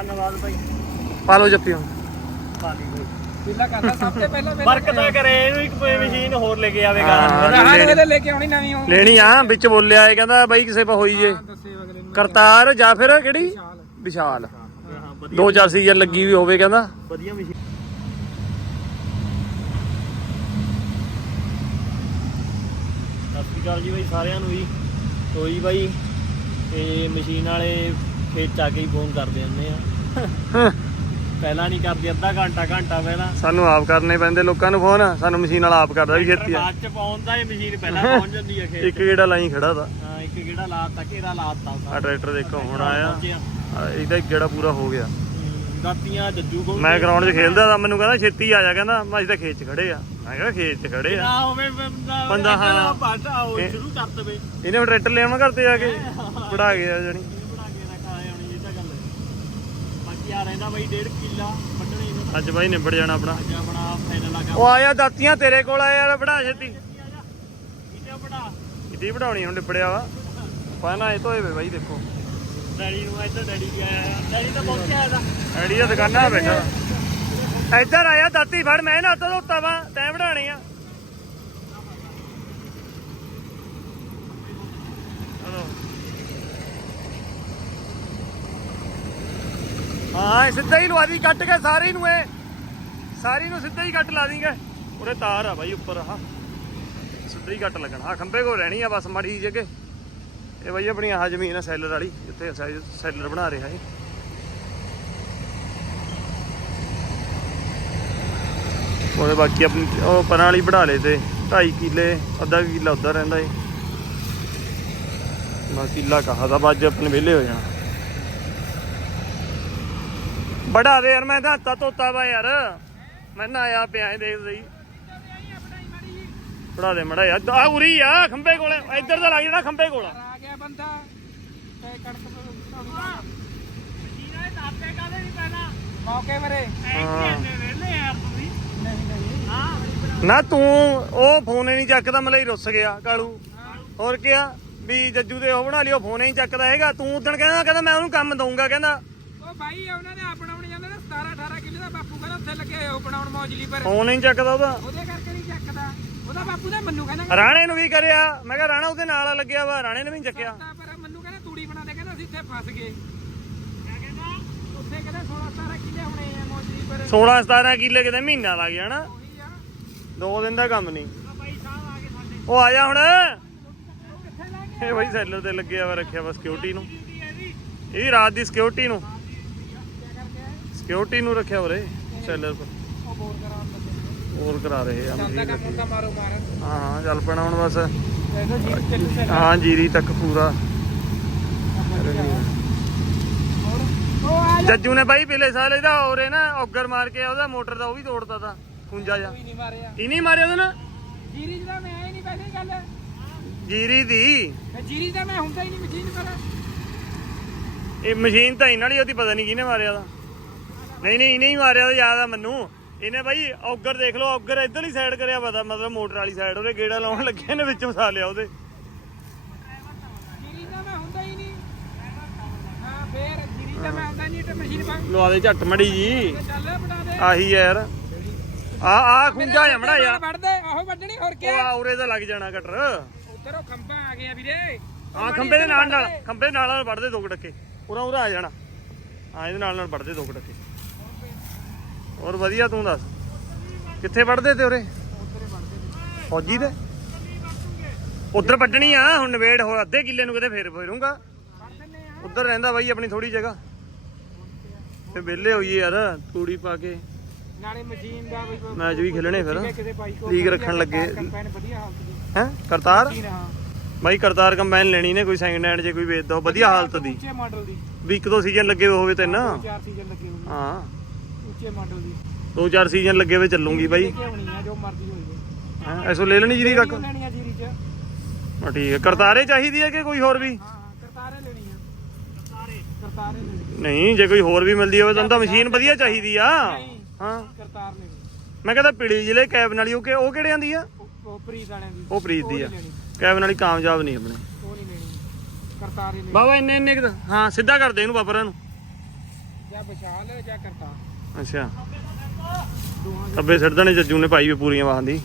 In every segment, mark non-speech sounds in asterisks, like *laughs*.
ਧੰਨਵਾਦ ਬਾਈ ਪਾ ਲਓ ਜੱਫੀ ਹੁਣ। ਪਾਲੀ ਬਾਈ ਪਹਿਲਾਂ ਕਰਦਾ ਸਭ ਤੋਂ ਪਹਿਲਾਂ ਬਰਕਤਾਂ ਕਰੇ ਇਹਨੂੰ ਇੱਕ ਕੋਈ ਮਸ਼ੀਨ ਹੋਰ ਲੈ ਕੇ ਆਵੇ ਹਾਂ। ਗਾਣਾ ਹਾਂ ਇਹਦੇ ਲੈ ਕੇ ਆਉਣੀ ਨਵੀਂ ਉਹ। ਲੈਣੀ ਆ ਵਿੱਚ ਬੋਲਿਆ ਇਹ ਕਹਿੰਦਾ ਬਾਈ ਕਿਸੇ ਪਾ ਹੋਈ ਜੇ। ਦੱਸੇ ਅਗਲੇ ਨੂੰ। ਕਰਤਾਰ ਜਾਂ ਫਿਰ ਕਿਹੜੀ? ਵਿਸ਼ਾਲ। ਵਿਸ਼ਾਲ। ਹਾਂ ਵਧੀਆ। ਦੋ ਚਾਰ ਸੀਜ਼ਨ ਲੱਗੀ ਵੀ ਹੋਵੇ ਕਹਿੰਦਾ। ਵਧੀਆ ਮਸ਼ੀਨ। ਸਤਿ ਸ਼੍ਰੀ ਅਕਾਲ ਜੀ ਬਾਈ ਸਾਰਿਆਂ ਨੂੰ ਜੀ ਤੋਈ ਬਾਈ ਤੇ ਮਸ਼ੀਨ ਵਾਲੇ ਖੇਤ ਚ ਆ ਕੇ ਹੀ ਫੋਨ ਕਰਦੇ ਹੁੰਦੇ ਆ। ਪਹਿਲਾਂ ਨਹੀਂ ਕਰਦੇ ਅੱਧਾ ਘੰਟਾ ਘੰਟਾ ਪਹਿਲਾਂ। ਸਾਨੂੰ ਆਪ ਕਰਨੇ ਪੈਂਦੇ ਲੋਕਾਂ ਨੂੰ ਫੋਨ ਸਾਨੂੰ ਮਸ਼ੀਨ ਵਾਲਾ ਆਪ ਕਰਦਾ ਵੀ ਛੇਤੀ ਆ। ਬਾਅਦ ਚ ਪਾਉਂਦਾ ਇਹ ਮਸ਼ੀਨ ਪਹਿਲਾਂ ਪਹੁੰਚ ਜਾਂਦੀ ਹੈ ਖੇਤ ਇੱਕ ਗੇੜਾ ਲਾਈ ਖੜਾ ਦਾ ਹਾਂ ਇੱਕ ਕਿਹੜਾ ਲਾਤਾ ਘੇਰਾ ਲਾਤਾ ਆ ਟਰੈਕਟਰ ਦੇਖੋ ਹੁਣ ਆਇਆ। ਆ ਇਹਦਾ ਇੱਕ ਗੇੜਾ ਪੂਰਾ ਹੋ ਗਿਆ। ਦਾਤੀਆਂ ਜੱਜੂ ਕੋਲ ਮੈਂ ਗਰਾਊਂਡ 'ਚ ਖੇਲਦਾ ਤਾਂ ਮੈਨੂੰ ਕਹਿੰਦਾ ਛੇਤੀ ਆ ਜਾ ਕਹਿੰਦਾ ਮੈਂ ਤਾਂ ਖੇਤ 'ਚ ਖੜੇ ਆ। ਮੈਂ ਕਿਹਾ ਖੇਤ 'ਚ ਖੜੇ ਆ। ਨਾ ਹੋਵੇ ਬੰਦਾ ਬੰਦਾ, ਹਾਂ। ਬਾਟਾ ਉਹ ਸ਼ੁਰੂ ਕਰ ਦਵੇ। ਇਹਨੇ ਟਰੈਕਟਰ ਲਿਆਉਣਾ ਘਰ ਤੇ ਜਾ ਕੇ। ਪੜਾ ਗਿਆ ਜਣੀ ਇਹ ਬਣਾ ਕੇ ਰੱਖਾ ਆਉਣੀ ਇਹ ਤਾਂ ਗੱਲ ਹੈ ਆ ਬਾਈ ਕਿੱਲਾ ਵੱਢਣੇ ਅੱਜ ਬਾਈ ਨਿਬੜ ਜਾਣਾ ਆਪਣਾ। ਅੱਜ ਆਪਣਾ ਫਾਈਨਲ ਆ ਉਹ ਆਇਆ ਦਾਤੀਆਂ ਤੇਰੇ ਕੋਲ ਆਇਆ ਯਾਰ ਬੜਾ ਛੇਤੀ। ਕਿਤੇ ਬੜਾ ਕਿੱਡੀ ਵਢਾਉਣੀ ਹੁਣ ਨਿਬੜਿਆ ਵਾ। ਪਹਿਲਾਂ ਇਹ ਧੋਏ ਵੇ ਬਾਈ ਦੇਖੋ। ਡੈਡੀ ਨੂੰ ਇੱਧਰ ਡੈਡੀ ਗਿਆ ਡੈਡੀ ਤਾਂ ਪਹੁੰਚਿਆ ਇਹਦਾ। ਐਡੀ ਦਾ ਦੁਕਾਨਾਂ ਬੈਠਾ। ਇੱਧਰ ਆਇਆ ਦਾਤੀ ਫੜ ਮੈਂ ਨਾ ਧੋਤਾ ਵਾ ਤੈਂ ਵਢਾਣੀ ਆ ਚਲੋ ਹਾਂ ਸਿੱਧਾ ਹੀ ਲਵਾ ਦੀ, ਕੱਟ ਕੇ ਸਾਰੇ ਨੂੰ ਇਹ। ਸਾਰੀ ਨੂੰ ਸਿੱਧਾ ਹੀ ਕੱਟ ਲਾ ਦੀਂਗੇ ਉਰੇ ਤਾਰ ਆ ਬਾਈ ਉੱਪਰ, ਹਾਂ। ਸਿੱਧਾ ਹੀ ਕੱਟ ਲੱਗਣਾ। ਹਾਂ ਖੰਬੇ ਕੋ ਰਹਿਣੀ ਆ ਬਸ ਮਾੜੀ ਜਗੇ ਇਹ ਬਾਈ ਆਪਣੀ ਆਹ ਜ਼ਮੀਨ ਆ ਸੈਲਰ ਵਾਲੀ, ਜਿੱਥੇ ਸੈਲਰ ਬਣਾ ਰਿਹਾ ਹੈ ਉਹਦੇ ਬਾਕੀ ਆਪਣੀ, ਉਹ ਪਰਾਂ ਵਾਲੀ ਬਣਾ ਲਏ ਤੇ 2.5 ਕਿੱਲੇ, ਅੱਧਾ ਕੁ ਕਿੱਲਾ ਉੱਧਰ ਰਹਿੰਦਾ ਏ ਬਾਕੀ ਕਿੱਲਾ ਕਹਾ ਦਾ ਬਾਅਦ ਆਪਣੇ ਵਿਹਲੇ ਹੋ ਜਾਣਾ। ਬੜਾ ਦੇ ਯਾਰ ਮੈਂ ਤਾਂ ਹੱਥਾਂ ਧੋਤਾ ਵਾ ਯਾਰ। ਮੈਂ ਨਾ ਆਇਆ ਪਿਆ ਦੇਖ ਸਹੀ। ਬੜਾ ਦੇ ਮੜਾ ਯਾਰ ਆ ਉਰੀ ਆ ਖੰਬੇ ਕੋਲੇ। ਇੱਧਰ ਦਾ ਲੱਗ ਜਾਣਾ ਖੰਬੇ ਕੋਲ। ਆ ਗਿਆ ਬੰਦਾ। ਤੇ ਕਣਕ ਤੋਂ ਮਸ਼ੀਨਾਂ ਦੇ ਦਾਤੇ ਕਾਦੇ ਨਹੀਂ ਪੈਣਾ? ਮੌਕੇ ਮਰੇ ਹਾਂ। ਵੇਲੇ ਯਾਰ ਤੁਸੀਂ ਨਹੀਂ ਨਹੀਂ। ਹਾਂ ਨਾ ਤੂੰ ਉਹ ਫੋਨ ਹੀ ਨਹੀਂ ਚੱਕਦਾ ਮਲੇ ਹੀ ਰੁੱਸ ਗਿਆ ਕਾਲੂ। ਹੋਰ ਕਿਆ? ਵੀ ਜੱਜੂ ਦੇ ਉਹ ਬਣਾ ਲਿਓ ਫੋਨ ਹੀ ਨਹੀਂ ਚੱਕਦਾ ਹੈਗਾ। ਤੂੰ ਉਦਣ ਕਹਿੰਦਾ ਕਹਿੰਦਾ ਮੈਂ ਉਹਨੂੰ ਕੰਮ ਦਊਂਗਾ ਕਹਿੰਦਾ। ਉਹ ਬਾਈ ਉਹਨਾਂ ਨੇ ਆਪ ਬਣਾਉਣ ਜਾਂਦੇ ਨੇ 17 18 ਕਿੱਲੇ ਦਾ ਬਾਪੂ ਕਹਿੰਦਾ ਉੱਥੇ ਲੱਗੇ ਉਹ ਬਣਾਉਣ ਮੌਜਲੀ ਪਰ। ਫੋਨ ਨਹੀਂ ਚੱਕਦਾ ਉਹਦਾ। ਉਹਦੇ ਕਰਕੇ ਨਹੀਂ ਚੱਕਦਾ। ਉਹਦਾ ਬਾਪੂ ਦਾ ਮੰਨੂ ਕਹਿੰਦਾ ਰਾਣੇ ਨੂੰ ਵੀ ਕਰਿਆ? ਮੈਂ ਕਿਹਾ ਰਾਣਾ ਉਹਦੇ ਨਾਲ ਲੱਗਿਆ ਵਾ ਰਾਣੇ ਨੇ ਵੀ ਨੀ ਚੱਕਿਆ। ਤਾਂ ਪਰ ਮੰਨੂ ਕਹਿੰਦਾ ਤੂੜੀ ਬਣਾ ਦੇ ਕਹਿੰਦਾ ਅਸੀਂ ਇੱਥੇ ਫਸ ਗਏ। ਕਿਆ ਕਹਿੰਦਾ ਉੱਥੇ ਕਹਿੰਦਾ 16 17 ਕਿੱਲੇ ਹੋਣੇ ਆ ਮੌਜਲੀ ਪਰ। 16 17 ਕਿੱਲੇ ਕਿਤੇ ਮਹੀਨਾ ਲੱਗ ਜਾਣਾ। ਉਹੀ ਆ। ਦੋ ਦਿਨ ਦਾ ਕੰਮ ਨਹੀਂ ਬਾਈ ਸਾਹਿਬ ਆ ਕੇ ਸਾਡੇ। ਉਹ ਆ ਜਾ ਹੁਣ। ਉਹ ਕਿੱਥੇ ਲੈ ਗਏ ਇਹ ਬਈ ਸੈਲਰ ਤੇ ਲੱਗਿਆ ਵਾ ਰੱਖਿਆ ਵਾ ਸਿਕਿਉਰਿਟੀ ਨੂੰ। ਡਿਊਟੀ ਜੀ। ਇਹ ਰਾਤ ਦੀ ਸਿਕਿਉਰਿਟੀ ਨੂੰ। ਕਿਆ ਕਰਕੇ ਆਏ? ਸਿਕਿਉਰਿਟੀ ਨੂੰ ਰੱਖਿਆ ਉਰੇ। ਸੈਲਰ ਉਹ ਬੋਰ ਹੋਰ ਕਰਾ ਰਹੇ ਆ ਚੱਲਦਾ ਕੰਮ ਹੁੰਦਾ ਮਾਰੋ ਮਾਰ ਹਾਂ ਹਾਂ ਚੱਲ ਪੈਣਾ ਹੁਣ ਬਸ। ਹਾਂ ਜੀਰੀ ਤੱਕ ਪੂਰਾ। ਜੱਜੂ ਨੇ ਬਾਈ ਪਿਛਲੇ ਸਾਲ ਇਹਦਾ ਔਰੇ ਨਾ ਔਗਰ ਮਾਰ ਕੇ ਉਹਦਾ ਮੋਟਰ ਦਾ ਉਹ ਵੀ ਤੋੜਤਾ ਤਾ ਖੁੰਜਾ ਜਾ ਨਹੀਂ ਮਾਰਿਆ। ਇਹ ਨਹੀਂ ਮਾਰਿਆ ਉਹਦੇ ਨਾਲ? ਜੀਰੀ ਦਾ ਮੈਂ ਆਈ ਨਹੀਂ ਪਹਿਲੀ ਗੱਲ। ਜੀਰੀ ਦੀ? ਜੀਰੀ ਦਾ ਮੈਂ ਹੁੰਦਾ ਹੀ ਨਹੀਂ ਮਸ਼ੀਨ ਪਰ ਇਹ ਮਸ਼ੀਨ ਤਾਂ ਇਹਨਾਂ ਵਾਲੀ ਉਹਦੀ ਪਤਾ ਨਹੀਂ ਕਿਹਨੇ ਮਾਰਿਆ ਦਾ ਨਹੀਂ ਨਹੀਂ ਇਹਨੇ ਹੀ ਮਾਰਿਆ ਤਾਂ ਯਾਦ ਆ ਮੈਨੂੰ। ਇਹਨੇ ਬਾਈ ਔਗਰ ਦੇਖ ਲਓ ਔਗਰ ਇਧਰਲੀ ਸਾਈਡ ਕਰਿਆ ਪਤਾ ਮਤਲਬ ਮੋਟਰ ਵਾਲੀ ਸਾਈਡ ਉਹਦੇ ਗੇੜਾ ਲਾਉਣ ਲੱਗੇ ਨੇ ਵਿੱਚ ਫਸਾ ਲਿਆ ਉਹਦੇ। ਨਹੀਂ। ਨਹੀਂ ਤੇ ਲਵਾ ਦੇ ਝੱਟ ਮੜੀ ਜੀ। ਆਹੀ ਆ ਯਾਰ। ਆ ਆ ਖੁੰਜਾ ਜਮੜਾ ਯਾਰ ਵੜ ਦੇ ਆਹੋ ਵੱਢਣੀ ਹੋਰ ਕੀ ਆ ਉਰੇ ਦਾ ਲੱਗ ਜਾਣਾ ਕਟਰ। ਉਧਰ ਉਹ ਖੰਭਾ ਆ ਗਿਆ ਵੀਰੇ। ਆ ਖੰਬੇ ਦੇ ਨਾਲ ਨਾਲ ਦੇ। ਨਾਲ ਨਾਲ ਵੜਦੇ ਦੋ ਡੱਕੇ। ਉਰਾ ਉਰਾ ਆ ਜਾਣਾ। ਹਾਂ ਇਹਦੇ ਨਾਲ ਨਾਲ ਵੜਦੇ ਦੋ ਡੱਕੇ। ਹੋਰ ਵਧੀਆ ਤੂੰ ਦੱਸ। ਕਿੱਥੇ ਵੜਦੇ ਤੇ ਉਰੇ? ਫੌਜੀ ਦੇ? ਉਧਰ ਵੱਢਣੀ ਆ ਹੁਣ ਨਵੇੜ ਹੋ ਅੱਧੇ ਕਿੱਲੇ ਨੂੰ ਕਿਤੇ ਫੇਰ ਫੇਰੂੰਗਾ। ਉਧਰ ਰਹਿੰਦਾ ਬਾਈ ਆਪਣੀ ਥੋੜੀ ਜਗ੍ਹਾ। ਤੇ ਵਿਹਲੇ ਹੋਈਏ ਯਾਰ ਤੂੜੀ ਪਾ ਕੇ। ਨਾਲੇ ਮਸ਼ੀਨ ਦਾ ਕੋਈ ਮੈਚ ਵੀ ਖੇਲਣੇ ਫਿਰ। ਬਾਈ ਲੀਗ ਰੱਖਣ ਲੱਗੇ। ਦੀ। ਹੈ? ਕਰਤਾਰ? ਬਾਈ ਕਰਤਾਰ ਕੰਬਾਈਨ ਲੈਣੀ ਨੇ ਕੋਈ ਸੈਕਿੰਡ ਹੈਂਡ ਜੇ ਕੋਈ ਵੇਚਦਾ ਹੋ ਵਧੀਆ ਹਾਲਤ ਦੀ। ਦੀ। ਵੀ ਇੱਕ ਦੋ ਸੀਜ਼ਨ ਲੱਗੇ ਹੋਵੇ ਤਿੰਨ ਦੋ ਚਾਰ ਸੀਜ਼ਨ ਲੱਗੇ ਹੋਏ। ਹਾਂ। ਉੱਚੇ ਮਾਡਲ ਦੀ। ਦੋ ਚਾਰ ਸੀਜ਼ਨ ਲੱਗੇ ਹੋਏ ਚੱਲੂਗੀ ਬਾਈ। ਲੈ ਕੇ ਆਉਣੀ ਆ ਜੋ ਮਰਜ਼ੀ ਹੋਈ ਜਾਏ ਹੈਂ, ਐਸੋ ਲੈ ਲੈਣੀ ਜੀਰੀ ਤੱਕ? ਲੈਣੀ ਆ ਜੀਰੀ ਚ। ਹਾਂ ਹਾਂ ਠੀਕ ਹੈ ਕਰਤਾਰੇ ਚਾਹੀਦੀ ਹੈ ਕਿ ਕੋਈ ਹੋਰ ਵੀ? ਹਾਂ ਕਰਤਾਰੇ ਲੈਣੀ ਆ। ਕਰਤਾਰੇ ਕਰਤਾਰੇ ਲੈਣੀ। ਨਹੀਂ ਜੇ ਕੋਈ ਹੋਰ ਵੀ ਮਿਲਦੀ ਹੋਵੇ ਤਾਂ ਤਾਂ ਮਸ਼ੀਨ ਵਧੀਆ ਚਾਹੀਦੀ ਆ। ਨਹੀਂ ਹਾਂ। ਕਰਤਾਰ ਲੈਣੀ। ਮੈਂ ਕਹਿੰਦਾ ਪੀਲੀ ਜ਼ਿਲ੍ਹੇ ਕੈਬਨ ਵਾਲੀ ਉਹ ਕਿ ਉਹ ਕਿਹੜੇ ਆਂਦੀ ਆ? ਉਹ- ਉਹ ਪ੍ਰੀਤ ਵਾਲਿਆਂ ਦੀ। ਉਹ ਪ੍ਰੀਤ ਦੀ ਆ। ਕੈਬਨ ਵਾਲੀ ਕਾਮਯਾਬ ਨਹੀਂ ਆਪਣੇ। ਉਹ ਨਹੀਂ ਲੈਣੀ। ਕਰਤਾਰੇ ਲੈਣੀ। ਬਾਬਾ ਇੰਨੇ ਇੰਨੇ ਕੁ ਤਾਂ- ਹਾਂ ਸਿੱਧਾ ਕਰ ਦੇ ਇਹਨੂੰ ਬਾਬਰਾਂ ਨੂੰ। ਜਾਂ ਵਿਸ਼ਾਲ ਜਾਂ ਕਰਤਾ ਅੱਛਾ। ਦੋਹਾਂ ਖੱਬੇ ਸਿੱਟਦੇ ਨੇ ਜੱਜੂ ਨੇ ਪਾਈ ਵੀ ਪੂਰੀਆਂ ਬਾਹਾਂ ਦੀ।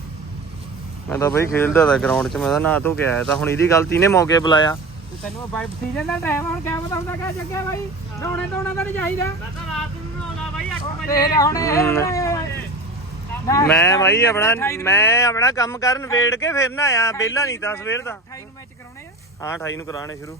ਮੈਂ ਤਾਂ ਬਈ ਖੇਲਦਾ ਦਾ ਗਰਾਊਂਡ 'ਚ ਮੈਂ ਤਾਂ ਨਹਾ ਧੋ ਕੇ ਆਇਆ ਤਾਂ ਹੁਣ ਇਹਦੀ ਗਲਤੀ ਨੇ ਮੌਕੇ ਬੁਲਾਇਆ। ਤੇ ਤੈਨੂੰ ਬਾਈ ਸੀਜ਼ਨ ਦਾ ਟਾਈਮ ਹੁਣ ਕਿਆ ਪਤਾ ਹੁੰਦਾ ਕਿਆ ਜੱਗਿਆ ਬਾਈ। ਨਹਾਉਣੇ ਧੋਣਾ ਤਾਂ ਨਹੀਂ ਚਾਹੀਦਾ। ਮੈਂ ਤਾਂ ਰਾਤ ਨੂੰ ਨਹਾਉਣਾ ਬਾਈ 8 ਤੇ ਹੁਣ ਇਹ ਨਾ- ਮੈਂ ਬਾਈ ਆਪਣਾ ਨੂੰ- ਮੈਂ ਆਪਣਾ ਕੰਮ ਕਰਨ ਵੇੜ ਕੇ ਫਿਰ ਨਾ ਆਇਆ ਵਿਹਲਾ ਨਹੀਂ ਤਾਂ ਸਵੇਰ ਦਾ। 28 ਨੂੰ ਮੈਚ ਕਰਾਉਣੇ ਆ। ਹਾਂ 28 ਨੂੰ ਕਰਾਣੇ ਸ਼ੁਰੂ।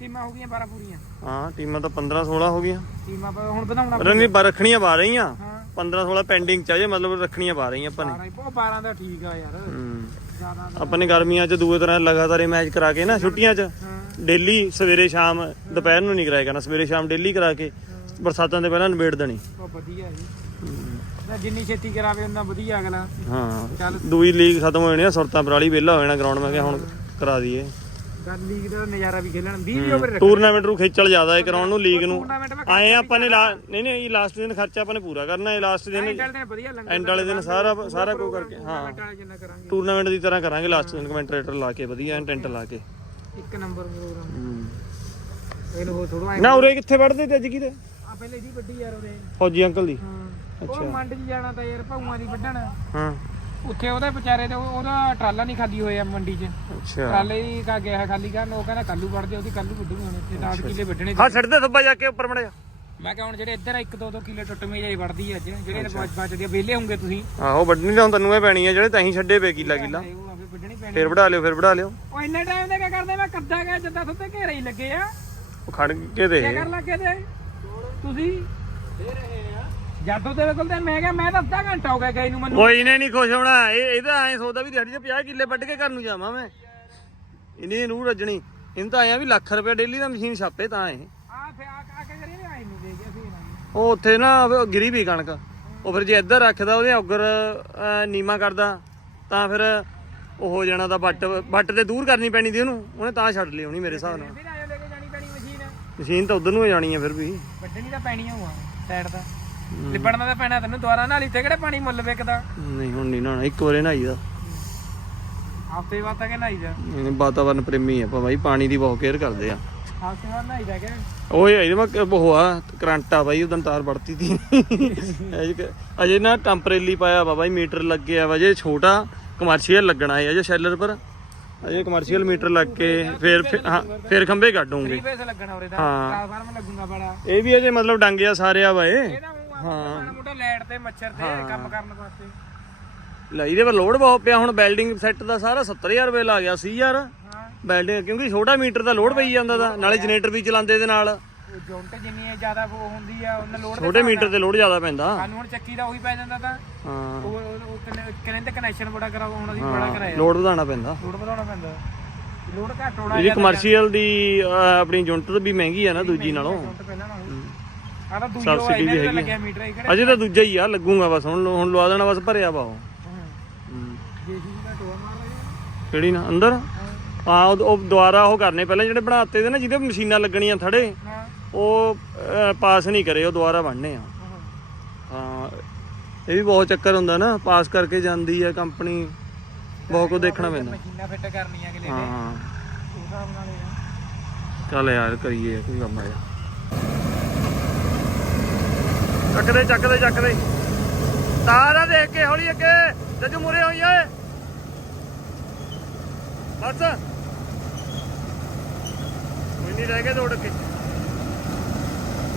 ਟੀਮਾਂ ਹੋ ਗਈਆਂ 12 ਪੂਰੀਆਂ। ਹਾਂ ਟੀਮਾਂ ਤਾਂ 15 16 ਹੋ ਗਈਆਂ। ਟੀਮਾਂ ਪਰ ਹੁਣ ਵਧਾਉਣਾ ਪਰ ਨਹੀਂ ਰੱਖਣੀਆਂ ਪਾ ਰਹੀਆਂ। ਹਾਂ। 15 16 ਪੈਂਡਿੰਗ ਚ ਆ ਜੇ ਮਤਲਬ ਰੱਖਣੀਆਂ ਪਾ ਰਹੀਆਂ ਆਪਾਂ ਨੇ। 12 ਹੀ- ਉਹ 12 ਦਾ ਠੀਕ ਆ ਯਾਰ। ਹੂੰ। ਜ਼ਿਆਦਾ ਆਪਾਂ ਨੇ ਗਰਮੀਆਂ 'ਚ ਦੂਏ ਤਰ੍ਹਾਂ ਲਗਾਤਾਰ ਮੈਚ ਕਰਾ ਕੇ ਨਾ ਛੁੱਟੀਆਂ 'ਚ ਡੇਲੀ ਸਵੇਰੇ ਸ਼ਾਮ ਦੁਪਹਿਰ ਨੂੰ ਨਹੀਂ ਕਰਾਇਆ ਕਰਨਾ ਸਵੇਰੇ ਸ਼ਾਮ ਡੇਲੀ ਕਰਾ ਕੇ ਬਰਸਾਤਾਂ ਦੇ ਪਹਿਲਾਂ ਨਿਬੇੜ ਦੇਣੀ। ਉਹ ਵਧੀਆ ਜੀ। ਜਿੰਨੀ ਛੇਤੀ ਕਰਾਵੇ ਉਹਨਾਂ ਵਧੀਆ ਅਗਲਾ। ਹਾਂ। ਚੱਲ। ਦੂਈ ਲੀਗ ਖਤਮ ਹੋ ਜਾਣੀ ਆ ਸੁਰਤਾਂ ਪਰਾਲੀ ਵਿਹਲਾ ਹੋ ਜਾਣਾ ਗਰਾਊਂਡ ਮੈਂ ਕਿਹਾ ਹੁਣ ਕਰਾ ਦਈਏ। ਗੱਲ ਲੀਗ ਦਾ ਨਜ਼ਾਰਾ ਵੀ ਖੇਲਣ 20 ਵੀ ਓਵਰ ਰੱਖ ਟੂਰਨਾਮੈਂਟ ਨੂੰ ਖੇਚਲ ਜ਼ਿਆਦਾ ਹੈ ਗਰਾਊਂਡ ਨੂੰ ਲੀਗ ਨੂੰ। ਟੂਰਨਾਮੈਂਟ ਵਿੱਚ ਆਏ ਆ ਆਪਾਂ ਨੇ ਲਾ- ਨਹੀਂ ਨਹੀਂ ਇਹ ਲਾਸਟ ਦਿਨ ਖਰਚਾ ਆਪਾਂ ਨੇ ਪੂਰਾ ਕਰਨਾ ਹੈ ਲਾਸਟ ਦਿਨ ਐਂਡ ਵਾਲੇ ਦਿਨ ਵਧੀਆ ਲੰਗਰ ਐਂਡ ਵਾਲੇ ਦਿਨ ਸਾਰਾ ਸਾਰਾ ਕੁਝ ਕਰਕੇ ਹਾਂ। ਟੂਰਨਾਮੈਂਟ ਵਾਲੇ ਜਿੰਨਾ ਕਰਾਂਗੇ। ਟੂਰਨਾਮੈਂਟ ਦੀ ਤਰ੍ਹਾਂ ਕਰਾਂਗੇ ਲਾਸਟ ਦਿਨ ਕਮੈਂਟਰੇਟਰ ਲਾ ਕੇ ਵਧੀਆ ਟੈਂਟ ਲਾ ਕੇ। ਇੱਕ ਨੰਬਰ ਪ੍ਰੋਗਰਾਮ। ਇਹਨੂੰ ਹੋ ਥੋੜਾ ਨਾ ਉਰੇ ਕਿੱਥੇ ਵੜਦੇ ਤੇ ਅੱਜ ਕੀ ਤੇ? ਆ ਪਹਿਲੇ ਇਹਦੀ ਵੱਡੀ ਯਾਰ ਉਹਦੇ ਫੌਜੀ ਅੰਕਲ ਦੀ। ਹਾਂ। ਉਹ ਮੰਡ 'ਚ ਜਾਣਾ ਤਾਂ ਯਾਰ ਭਾਊਆਂ ਦੀ ਵੱਢਣ। ਹਾਂ। ਉੱਥੇ ਉਹਦੇ ਵਿਚਾਰੇ ਦੇ ਉਹ- ਉਹਦਾ ਟਰਾਲਾ ਨਹੀਂ ਖਾਲੀ ਹੋਇਆ ਮੰਡੀ 'ਚ। ਅੱਛਾ। ਟਰਾਲੇ ਦੀ ਕਾ ਗਿਆ ਖਾਲੀ ਕਰਨ ਉਹ ਕਹਿੰਦਾ ਕੱਲੂ ਵੱਢਦੇ ਉਹਦੀ ਕੱਲੂ ਵੱਢੂ ਹੁਣ ਤੇ 10 ਕਿੱਲੇ ਵੱਢਣੇ ਹਾਂ ਛੱਡਦੇ ਥੱਬਾ ਜਾ ਕੇ ਉੱਪਰ ਮੜਿਆ। ਮੈਂ ਕਿਹਾ ਹੁਣ ਜਿਹੜੇ ਇੱਧਰ ਆ, ਇੱਕ ਦੋ ਦੋ ਕਿੱਲੇ ਟੁੱਟਵੇਂ ਜਾਈ ਵੱਢਦੀ ਅੱਜ ਜਿਹੜੇ ਬਚ ਬਚਦੇ ਆ ਵਿਹਲੇ ਹੋਗੇ ਤੁਸੀਂ। ਆਹੋ ਵੱਢਣੀ ਤਾਂ ਹੁਣ ਤੈਨੂੰ ਇਹ ਪੈਣੀ ਆ ਜਿਹੜੇ ਤਹੀਂ ਛੱਡੇ ਪਏ ਕਿੱਲਾ ਕਿੱਲਾ। ਤੇ ਉਹ ਆਪੇ ਵੱਢਣੀ ਪੈਣੀ ਫੇਰ ਵੜਾ ਲਿਓ ਫੇਰ ਵੜਾ ਲਿਓ। ਉਹ ਇੰਨੇ ਟਾਈਮ ਦੇ ਕੀ ਕਰਦੇ? ਮੈਂ ਕੱਦਾ ਗਿਆ ਜੱਦਾ ਸੁੱਤੇ ਘੇਰੇ ਹੀ ਲੱਗੇ ਆ। ਉਹ ਖੜ ਕੇ ਦੇ। ਕੀ ਕਰਨ ਲੱਗੇ ਤੇ? ਤੁਸੀਂ? ਜਾਦੂ ਤੇਰੇ ਕੋਲ ਤੇ ਮੈਂ ਕਿਹਾ ਮੈਂ ਤਾਂ ਅੱਧਾ ਘੰਟਾ ਹੋ ਗਿਆ ਗਈ ਨੂੰ ਮੈਨੂੰ। ਕੋਈ ਨੇ ਨਹੀਂ ਖੁਸ਼ ਹੋਣਾ। ਇਹ ਇਹਦਾ ਐ ਸੋਚਦਾ ਵੀ ਦਿਹਾੜੀ ਦੇ 50 ਕਿੱਲੇ ਵੱਢ ਕੇ ਘਰ ਨੂੰ ਜਾਵਾਂ ਮੈਂ। ਇਹਨੇ ਨੂੰ ਰੱਜਣੀ। ਇਹਨੂੰ ਤਾਂ ਆਇਆ ਵੀ ਲੱਖ ਰੁਪਏ ਡੇਲੀ ਦਾ ਮਸ਼ੀਨ ਛਾਪੇ ਤਾਂ ਇਹ। ਆ ਫੇ ਆ ਕੇ ਕਰੀ ਆਈ ਨਹੀਂ ਦੇ ਗਿਆ ਨਾ ਉਹ ਉੱਥੇ ਨਾ ਉਹ ਗਿਰੀ ਵੀ ਕਣਕ। ਉਹ ਫਿਰ ਜੇ ਇੱਧਰ ਰੱਖਦਾ ਉਹਦੇ ਔਗਰ ਨੀਮਾ ਕਰਦਾ ਤਾਂ ਫਿਰ ਉਹ ਹੋ ਜਾਣਾ ਤਾਂ ਵੱਟ ਵੱਟ ਤੇ ਦੂਰ ਕਰਨੀ ਪੈਣੀ ਦੀ ਉਹਨੂੰ। ਉਹਨੇ ਤਾਂ ਛੱਡ ਲਈ ਹੋਣੀ ਮੇਰੇ ਹਿਸਾਬ ਨਾਲ। ਫਿਰ ਆਇਓ ਲੈ ਕੇ ਜਾਣੀ ਪੈਣੀ ਮਸ਼ੀਨ। ਮਸ਼ੀਨ ਤਾਂ ਉਧਰ ਨੂੰ ਹੀ ਜਾਣੀ ਆ ਫਿਰ ਵੀ। ਵੱਢਣੀ ਤਾਂ ਪੈਣੀ ਹੋਆ ਸਾਈਡ ਦਾ ਲਿਬੜਨਾ ਤਾਂ ਪੈਣਾ ਤੈਨੂੰ ਦੁਆਰਾ ਨਾਲ ਇੱਥੇ ਕਿਹੜੇ ਪਾਣੀ ਮੁੱਲ ਵਿਕਦਾ? ਨਹੀਂ ਹੁਣ ਨਹੀਂ ਨਹਾਉਣਾ ਇੱਕ ਵਾਰੇ ਨਹਾਈ ਦਾ। ਹਫ਼ਤੇ ਬਾਅਦ ਤਾਂ ਕਿ ਨਹਾਈ ਜਾ ਇਹ ਵਾਤਾਵਰਨ ਪ੍ਰੇਮੀ ਆਪਾਂ ਬਾਈ ਪਾਣੀ ਦੀ ਬਹੁਤ ਕੇਅਰ ਕਰਦੇ ਆ। ਹਫ਼ਤੇ ਬਾਅਦ ਨਹਾਈ ਜਾ ਕੇ? ਓਏ ਇਹਦੇ ਮੈਂ ਹੋਆ ਕਰੰਟ ਆ ਬਾਈ ਉਦੋਂ ਤਾਰ ਵੜਤੀ ਤੀ। ਅਜੇ ਨਾ ਟੈਂਪਰੇਰੀ ਪਾਇਆ ਵਾ ਬਾਈ ਮੀਟਰ ਲੱਗਿਆ ਵਾ ਜੇ ਛੋਟਾ ਕਮਰਸ਼ੀਅਲ ਲੱਗਣਾ ਹੈ ਅਜੇ ਸ਼ੈਲਰ ਪਰ। ਅਜੇ ਕਮਰਸ਼ੀਅਲ ਮੀਟਰ ਲੱਗ ਕੇ ਫਿਰ ਫਿਰ- ਹਾਂ ਫਿਰ ਖੰਬੇ ਕੱਢੂਗੇ। ਫ੍ਰੀ ਪੈਸੇ ਲੱਗਣਾ ਉਰੇ ਦਾ ਹਾਂ। ਟ੍ਰਾਂਸਫਾਰਮ ਲੱਗੂਗਾ ਬੜਾ। ਇਹ ਵੀ ਅਜੇ ਮਤਲਬ ਡੰਗਿਆ ਸਾਰਿਆ ਵਾ ਇਹ। ਇਹਦਾ ਮਾੜਾ ਮੋਟਾ ਲਾਈਟ ਤੇ ਮੱਛਰ ਤੇ ਕੰਮ ਕਰਨ ਵਾਸਤੇ। ਲੈ ਇਹਦੇ ਪਰ ਲੋਡ ਬਹੁਤ ਪਿਆ ਹੁਣ ਵੈਲਡਿੰਗ ਸੈੱਟ ਦਾ ਸਾਰਾ 70000 ਰੁਪਏ ਲਾ ਗਿਆ ਸੀ ਯਾਰ ਹਾਂ। ਵੈਲਡਿੰਗ ਕਿਉਂਕਿ ਛੋਟਾ ਮੀਟਰ ਦਾ ਲੋਡ ਪਈ ਜਾਂਦਾ ਦਾ ਨਾਲੇ ਜਨਰੇਟਰ ਵੀ ਚਲਾਉਂਦੇ ਇਹਦੇ ਨਾਲ। ਉਹ ਜੌਂਟ ਜਿੰਨੀ ਜ਼ਿਆਦਾ ਉਹ ਹੁੰਦੀ ਆ ਉਹਨਾਂ ਲੋਡ ਛੋਟੇ ਮੀਟਰ ਤੇ ਲੋਡ ਜ਼ਿਆਦਾ ਪੈਂਦਾ। ਸਾਨੂੰ ਹੁਣ ਚੱਕੀ ਦਾ ਉਹੀ ਪੈ ਜਾਂਦਾ ਤਾਂ। ਹਾਂ। ਉਹ ਉਹ ਕਹਿੰਦੇ ਕਨੈਕਸ਼ਨ ਬੜਾ ਕਰਾਓ ਹੁਣ ਅਸੀਂ ਬੜਾ ਕਰਾਇਆ। ਲੋਡ ਵਧਾਉਣਾ ਪੈਂਦਾ। ਲੋਡ ਵਧਾਉਣਾ ਪੈਂਦਾ। ਲੋਡ ਘੱਟ ਹੋਣਾ ਇਹਦੀ ਕਮਰਸ਼ੀਅਲ ਦੀ ਆਪਣੀ ਯੂਨਿਟ ਵੀ ਮਹਿੰਗੀ ਆ ਨਾ ਦੂਜੀ ਨਾਲੋਂ। ਜੌਂਟ ਪਹਿਲਾਂ ਨਾਲੋਂ। ਆ ਤਾਂ ਦੂਜੋ Subsidy ਵੀ ਹੈਗੀ ਆ। ਲੱਗਿਆ ਮੀਟਰ ਇਹ ਕਿਹੜਾ ਅਜੇ ਤਾਂ ਦੂਜਾ ਹੀ ਆ ਲੱਗੂਗਾ ਬਸ ਹੁਣ ਹੁਣ ਲਵਾ ਦੇਣਾ ਬਸ ਭਰਿਆ ਵਾ ਉਹ। ਜੇਸੀ ਦਾ ਟੋਆ ਮਾਰ ਲਿਆ ਕਿਹੜੀ ਨਾ ਅੰਦਰ? ਹਾਂ। ਉਹ ਦੁਬਾਰਾ ਉਹ ਕਰਨੇ ਪਹਿਲਾਂ ਜਿਹੜੇ ਬਣਾਤੇ ਦੇ ਨਾ ਜਿਹਦੇ ਮਸ਼ੀਨਾਂ ਲੱਗਣੀਆਂ ਥੜੇ ਉਹ ਪਾਸ ਨਹੀਂ ਕਰੇ ਉਹ ਦੁਬਾਰਾ ਬਣਨੇ ਆ। ਹਾਂ। ਇਹ ਵੀ ਬਹੁਤ ਚੱਕਰ ਹੁੰਦਾ ਨਾ ਪਾਸ ਕਰਕੇ ਜਾਂਦੀ ਆ ਕੰਪਨੀ ਬਹੁਤ ਕੁਝ ਦੇਖਣਾ ਪੈਂਦਾ। ਮਸ਼ੀਨਾਂ ਫਿੱਟ ਕਰਨੀਆਂ ਅਗਲੇ ਨੇ। ਹਾਂ। ਆ। ਚੱਲ ਯਾਰ ਕਰੀਏ ਕੋਈ ਕੰਮ ਆਇਆ ਚੱਕਦੇ ਚੱਕਦੇ ਚੱਕਦੇ। ਤਾਰਾ ਦੇਖ ਕੇ ਹੌਲੀ ਅੱਗੇ, ਜੱਜੂ ਮੁਰੇ ਹੋਈ ਓਏ। ਬਸ। ਕੋਈ ਨਹੀਂ ਰਹਿ ਗਏ ਦੋ ਡੱਕੇ।